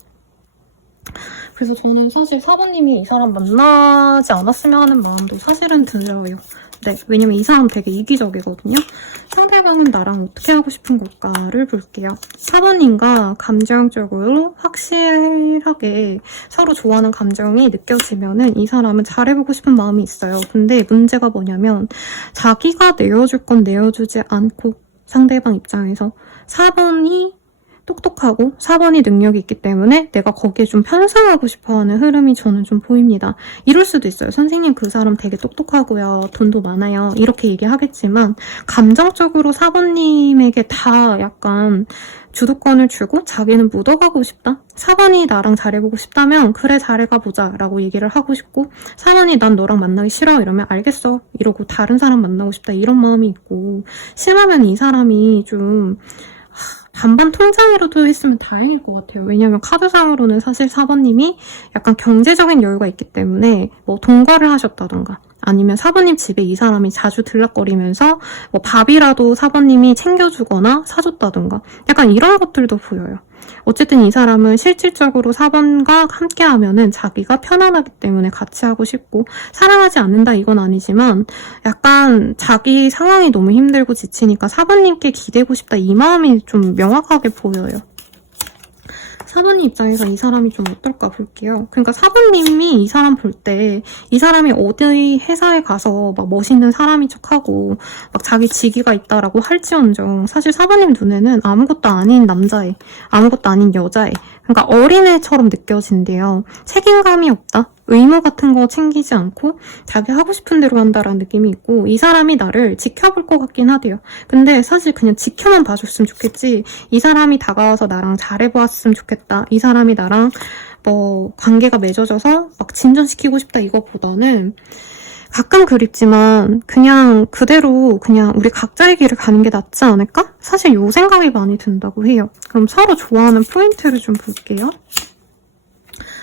그래서 저는 사실 4번님이 이 사람 만나지 않았으면 하는 마음도 사실은 들어요. 네, 왜냐면 이 사람 되게 이기적이거든요. 상대방은 나랑 어떻게 하고 싶은 걸까를 볼게요. 4번님과 감정적으로 확실하게 서로 좋아하는 감정이 느껴지면은 이 사람은 잘해보고 싶은 마음이 있어요. 근데 문제가 뭐냐면 자기가 내어줄 건 내어주지 않고 상대방 입장에서 4번이 똑똑하고 4번이 능력이 있기 때문에 내가 거기에 좀 편승하고 싶어하는 흐름이 저는 좀 보입니다. 이럴 수도 있어요. 선생님 그 사람 되게 똑똑하고요. 돈도 많아요. 이렇게 얘기하겠지만 감정적으로 4번님에게 다 약간 주도권을 주고 자기는 묻어가고 싶다? 4번이 나랑 잘해보고 싶다면 그래 잘해가보자 라고 얘기를 하고 싶고 4번이 난 너랑 만나기 싫어 이러면 알겠어 이러고 다른 사람 만나고 싶다 이런 마음이 있고 심하면 이 사람이 좀 반반 통장으로도 했으면 다행일 것 같아요. 왜냐면 카드상으로는 사실 4번님이 약간 경제적인 여유가 있기 때문에 뭐 동거를 하셨다던가 아니면 4번님 집에 이 사람이 자주 들락거리면서 뭐 밥이라도 4번님이 챙겨주거나 사줬다던가 약간 이런 것들도 보여요. 어쨌든 이 사람은 실질적으로 4번과 함께 하면은 자기가 편안하기 때문에 같이 하고 싶고 사랑하지 않는다 이건 아니지만 약간 자기 상황이 너무 힘들고 지치니까 4번님께 기대고 싶다 이 마음이 좀 명확하게 보여요. 4번님 입장에서 이 사람이 좀 어떨까 볼게요. 그러니까 4번님이 이 사람 볼 때 이 사람이 어디 회사에 가서 막 멋있는 사람인 척하고 막 자기 직위가 있다라고 할지언정 사실 4번님 눈에는 아무것도 아닌 남자애, 아무것도 아닌 여자애 그러니까 어린애처럼 느껴진대요. 책임감이 없다. 의무 같은 거 챙기지 않고 자기 하고 싶은 대로 한다라는 느낌이 있고 이 사람이 나를 지켜볼 것 같긴 하대요. 근데 사실 그냥 지켜만 봐줬으면 좋겠지 이 사람이 다가와서 나랑 잘해보았으면 좋겠다. 이 사람이 나랑 뭐 관계가 맺어져서 막 진전시키고 싶다 이것보다는 가끔 그립지만 그냥 그대로 그냥 우리 각자의 길을 가는 게 낫지 않을까? 사실 요 생각이 많이 든다고 해요. 그럼 서로 좋아하는 포인트를 좀 볼게요.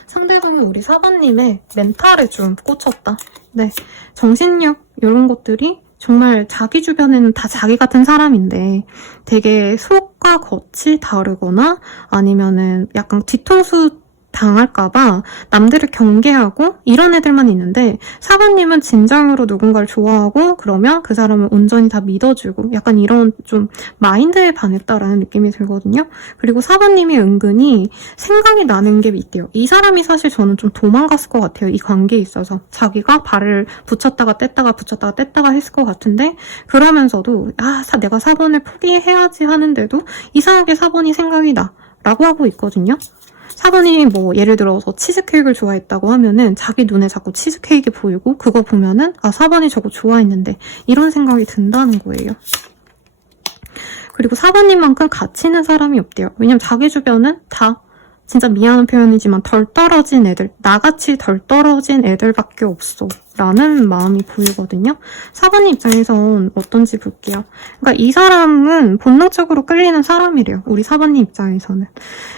상대방은 우리 4번님의 멘탈에 좀 꽂혔다. 네, 정신력 이런 것들이 정말 자기 주변에는 다 자기 같은 사람인데 되게 속과 겉이 다르거나 아니면은 약간 뒤통수 당할까봐 남들을 경계하고 이런 애들만 있는데 4번님은 진정으로 누군가를 좋아하고 그러면 그 사람을 온전히 다 믿어주고 약간 이런 좀 마인드에 반했다라는 느낌이 들거든요. 그리고 4번님이 은근히 생각이 나는 게 있대요. 이 사람이 사실 저는 좀 도망갔을 것 같아요. 이 관계에 있어서. 자기가 발을 붙였다가 뗐다가 붙였다가 뗐다가 했을 것 같은데 그러면서도 내가 4번을 포기해야지 하는데도 이상하게 4번이 생각이 나 라고 하고 있거든요. 4번이 뭐 예를 들어서 치즈케이크를 좋아했다고 하면은 자기 눈에 자꾸 치즈케이크 보이고 그거 보면은 4번이 저거 좋아했는데 이런 생각이 든다는 거예요. 그리고 4번님만큼 가치 있는 사람이 없대요. 왜냐면 자기 주변은 다 진짜 미안한 표현이지만 덜 떨어진 애들, 나같이 덜 떨어진 애들밖에 없어 라는 마음이 보이거든요. 4번님 입장에선 어떤지 볼게요. 그러니까 이 사람은 본능적으로 끌리는 사람이래요. 우리 4번님 입장에서는.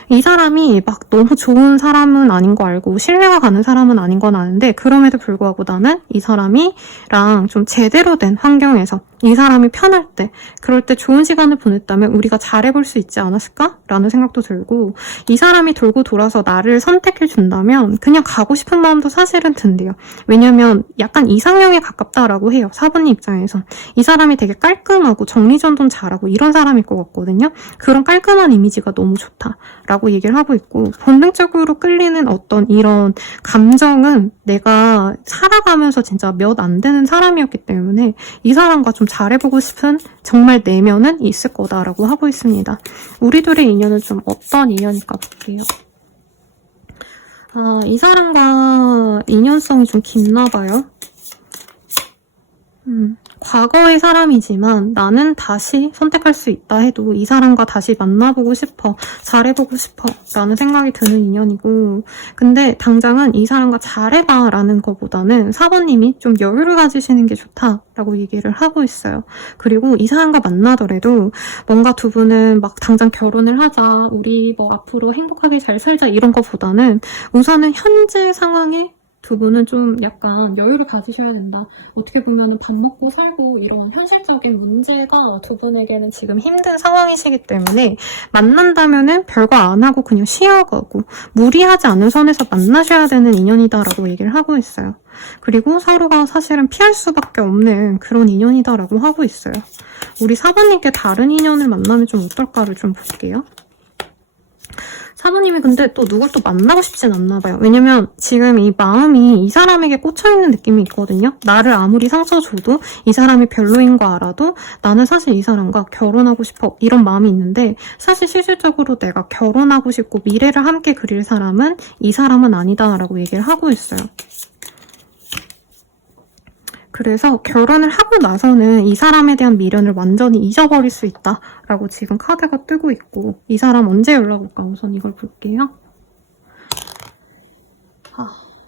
이 사람이 막 너무 좋은 사람은 아닌 거 알고 신뢰가 가는 사람은 아닌 건 아는데 그럼에도 불구하고 나는 이 사람이랑 좀 제대로 된 환경에서 이 사람이 편할 때 그럴 때 좋은 시간을 보냈다면 우리가 잘해볼 수 있지 않았을까? 라는 생각도 들고 이 사람이 돌고 돌아서 나를 선택해 준다면 그냥 가고 싶은 마음도 사실은 든대요. 왜냐면 약간 이상형에 가깝다라고 해요. 4번님 입장에선. 이 사람이 되게 깔끔하고 정리전돈 잘하고 이런 사람일 것 같거든요. 그런 깔끔한 이미지가 너무 좋다라고 얘기를 하고 있고, 본능적으로 끌리는 어떤 이런 감정은 내가 살아가면서 진짜 몇 안 되는 사람이었기 때문에 이 사람과 좀 잘해보고 싶은 정말 내면은 있을 거다라고 하고 있습니다. 우리 둘의 인연은 좀 어떤 인연일까 볼게요. 이 사람과 인연성이 좀 깊나 봐요. 과거의 사람이지만 나는 다시 선택할 수 있다 해도 이 사람과 다시 만나보고 싶어, 잘해보고 싶어 라는 생각이 드는 인연이고, 근데 당장은 이 사람과 잘해봐 라는 것보다는 4번님이 좀 여유를 가지시는 게 좋다라고 얘기를 하고 있어요. 그리고 이 사람과 만나더라도 뭔가 두 분은 막 당장 결혼을 하자, 우리 뭐 앞으로 행복하게 잘 살자 이런 것보다는 우선은 현재 상황에 두 분은 좀 약간 여유를 가지셔야 된다. 어떻게 보면 밥 먹고 살고 이런 현실적인 문제가 두 분에게는 지금 힘든 상황이시기 때문에 만난다면은 별거 안 하고 그냥 쉬어가고 무리하지 않은 선에서 만나셔야 되는 인연이다라고 얘기를 하고 있어요. 그리고 서로가 사실은 피할 수밖에 없는 그런 인연이다라고 하고 있어요. 우리 4번님께 다른 인연을 만나면 좀 어떨까를 좀 볼게요. 4번님이 근데 또 누굴 또 만나고 싶진 않나 봐요. 왜냐면 지금 이 마음이 이 사람에게 꽂혀있는 느낌이 있거든요. 나를 아무리 상처 줘도 이 사람이 별로인 거 알아도 나는 사실 이 사람과 결혼하고 싶어 이런 마음이 있는데, 사실 실질적으로 내가 결혼하고 싶고 미래를 함께 그릴 사람은 이 사람은 아니다라고 얘기를 하고 있어요. 그래서 결혼을 하고 나서는 이 사람에 대한 미련을 완전히 잊어버릴 수 있다라고 지금 카드가 뜨고 있고, 이 사람 언제 연락 올까 우선 이걸 볼게요.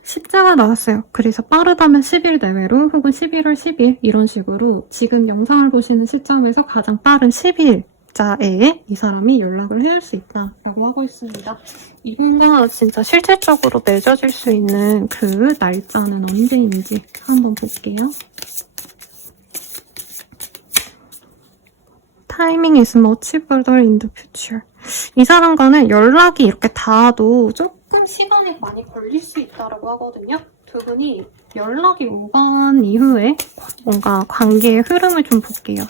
십자가 나왔어요. 그래서 빠르다면 10일 내외로 혹은 11월 10일 이런 식으로 지금 영상을 보시는 시점에서 가장 빠른 10일 자에 이 사람이 연락을 해올 수 있다라고 하고 있습니다. 이분과 진짜 실질적으로 맺어질 수 있는 그 날짜는 언제인지 한번 볼게요. Timing is much further in the future. 이 사람과는 연락이 이렇게 닿아도 조금 시간이 많이 걸릴 수 있다고 하거든요. 두 분이 연락이 오간 이후에 뭔가 관계의 흐름을 좀 볼게요.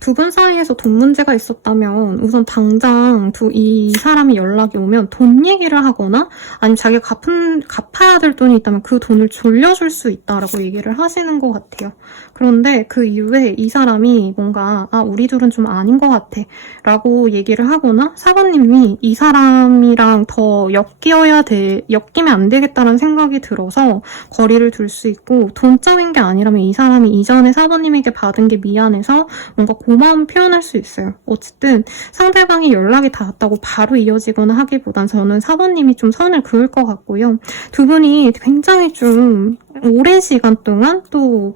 두 분 사이에서 돈 문제가 있었다면 우선 당장 이 사람이 연락이 오면 돈 얘기를 하거나 아니면 자기가 갚아야 될 돈이 있다면 그 돈을 돌려줄 수 있다라고 얘기를 하시는 것 같아요. 그런데 그 이후에 이 사람이 뭔가 우리 둘은 좀 아닌 것 같아 라고 얘기를 하거나 4번님이 이 사람이랑 더 엮이면 안 되겠다는 생각이 들어서 거리를 둘 수 있고, 돈적인 게 아니라면 이 사람이 이전에 4번님에게 받은 게 미안해서 뭔가 고마움 표현할 수 있어요. 어쨌든 상대방이 연락이 닿았다고 바로 이어지거나 하기보단 저는 4번님이 좀 선을 그을 것 같고요. 두 분이 굉장히 좀 오랜 시간 동안 또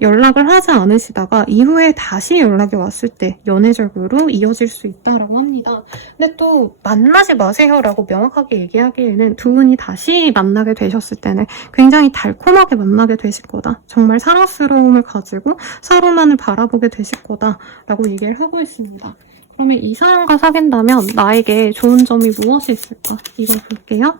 연락을 하지 않으시다가 이후에 다시 연락이 왔을 때 연애적으로 이어질 수 있다라고 합니다. 근데 또 만나지 마세요라고 명확하게 얘기하기에는 두 분이 다시 만나게 되셨을 때는 굉장히 달콤하게 만나게 되실 거다. 정말 사랑스러움을 가지고 서로만을 바라보게 되실 거다라고 얘기를 하고 있습니다. 그러면 이 사람과 사귄다면 나에게 좋은 점이 무엇이 있을까? 이걸 볼게요.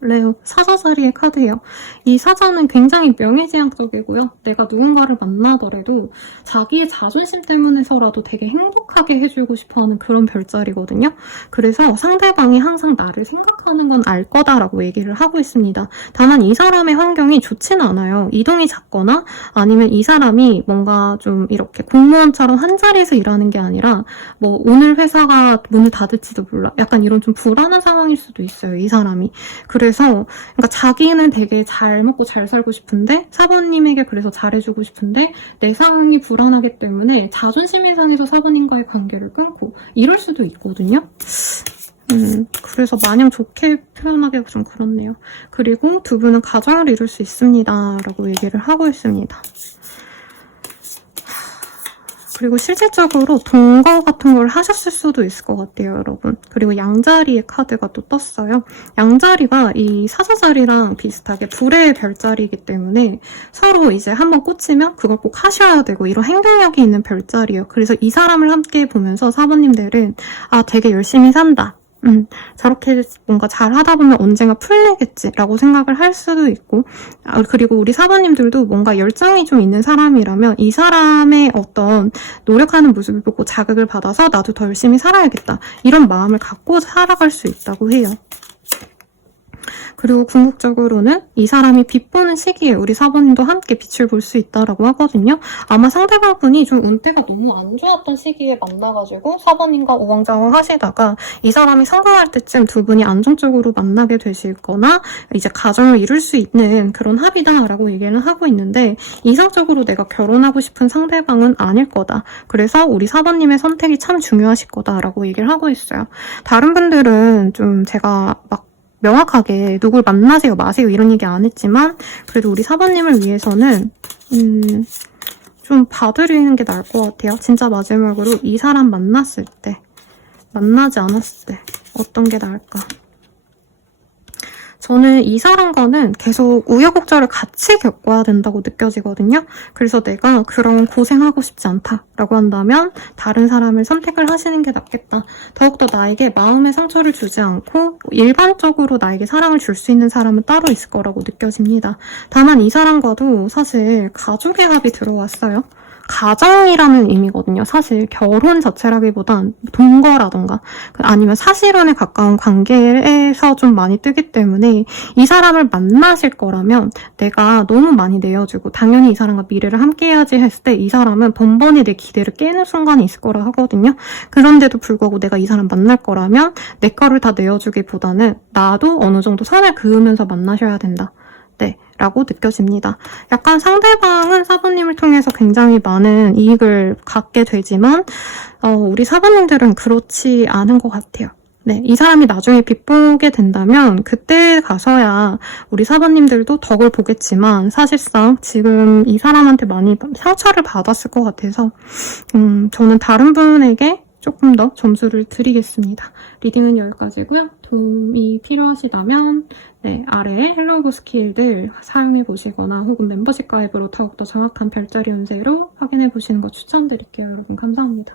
레오, 사자자리의 카드예요. 이 사자는 굉장히 명예지향적이고요. 내가 누군가를 만나더라도 자기의 자존심 때문에서라도 되게 행복하게 해주고 싶어하는 그런 별자리거든요. 그래서 상대방이 항상 나를 생각하는 건 알 거다라고 얘기를 하고 있습니다. 다만 이 사람의 환경이 좋진 않아요. 이동이 잦거나 아니면 이 사람이 뭔가 좀 이렇게 공무원처럼 한 자리에서 일하는 게 아니라 뭐 오늘 회사가 문을 닫을지도 몰라. 약간 이런 좀 불안한 상황일 수도 있어요. 이 사람이. 그래서 그러니까 자기는 되게 잘 먹고 잘 살고 싶은데 4번님에게 그래서 잘해주고 싶은데 내 상황이 불안하기 때문에 자존심이 상해서 4번님과의 관계를 끊고 이럴 수도 있거든요. 그래서 마냥 좋게 표현하기가 좀 그렇네요. 그리고 두 분은 가정을 이룰 수 있습니다 라고 얘기를 하고 있습니다. 그리고 실질적으로 동거 같은 걸 하셨을 수도 있을 것 같아요, 여러분. 그리고 양자리의 카드가 또 떴어요. 양자리가 이 사자자리랑 비슷하게 불의 별자리이기 때문에 서로 이제 한번 꽂히면 그걸 꼭 하셔야 되고 이런 행동력이 있는 별자리예요. 그래서 이 사람을 함께 보면서 4번님들은 되게 열심히 산다. 저렇게 뭔가 잘 하다 보면 언젠가 풀리겠지라고 생각을 할 수도 있고, 그리고 우리 사부님들도 뭔가 열정이 좀 있는 사람이라면 이 사람의 어떤 노력하는 모습을 보고 자극을 받아서 나도 더 열심히 살아야겠다, 이런 마음을 갖고 살아갈 수 있다고 해요. 그리고 궁극적으로는 이 사람이 빛 보는 시기에 우리 사부님도 함께 빛을 볼 수 있다라고 하거든요. 아마 상대방분이 좀 운태가 너무 안 좋았던 시기에 만나가지고 사부님과 우왕좌왕 하시다가 이 사람이 성공할 때쯤 두 분이 안정적으로 만나게 되실 거나 이제 가정을 이룰 수 있는 그런 합이다라고 얘기를 하고 있는데, 이성적으로 내가 결혼하고 싶은 상대방은 아닐 거다. 그래서 우리 사부님의 선택이 참 중요하실 거다라고 얘기를 하고 있어요. 다른 분들은 좀 제가 막 명확하게 누굴 만나세요 마세요 이런 얘기 안 했지만, 그래도 우리 사부님을 위해서는 좀 봐드리는 게 나을 것 같아요. 진짜 마지막으로 이 사람 만났을 때, 만나지 않았을 때 어떤 게 나을까? 저는 이 사람과는 계속 우여곡절을 같이 겪어야 된다고 느껴지거든요. 그래서 내가 그런 고생하고 싶지 않다라고 한다면 다른 사람을 선택을 하시는 게 낫겠다. 더욱더 나에게 마음의 상처를 주지 않고 일반적으로 나에게 사랑을 줄 수 있는 사람은 따로 있을 거라고 느껴집니다. 다만 이 사람과도 사실 가족의 합이 들어왔어요. 가정이라는 의미거든요. 사실 결혼 자체라기보단 동거라던가 아니면 사실혼에 가까운 관계에서 좀 많이 뜨기 때문에 이 사람을 만나실 거라면 내가 너무 많이 내어주고 당연히 이 사람과 미래를 함께 해야지 했을 때 이 사람은 번번이 내 기대를 깨는 순간이 있을 거라 하거든요. 그런데도 불구하고 내가 이 사람 만날 거라면 내 거를 다 내어주기보다는 나도 어느 정도 선을 그으면서 만나셔야 된다. 네, 라고 느껴집니다. 약간 상대방은 사부님을 통해서 굉장히 많은 이익을 갖게 되지만 우리 사부님들은 그렇지 않은 것 같아요. 네, 이 사람이 나중에 빛보게 된다면 그때 가서야 우리 사부님들도 덕을 보겠지만 사실상 지금 이 사람한테 많이 상처를 받았을 것 같아서 저는 다른 분에게 조금 더 점수를 드리겠습니다. 리딩은 여기까지고요. 도움이 필요하시다면 네, 아래에 헬로우 스킬들 사용해보시거나 혹은 멤버십 가입으로 더욱더 정확한 별자리 운세로 확인해보시는 거 추천드릴게요. 여러분 감사합니다.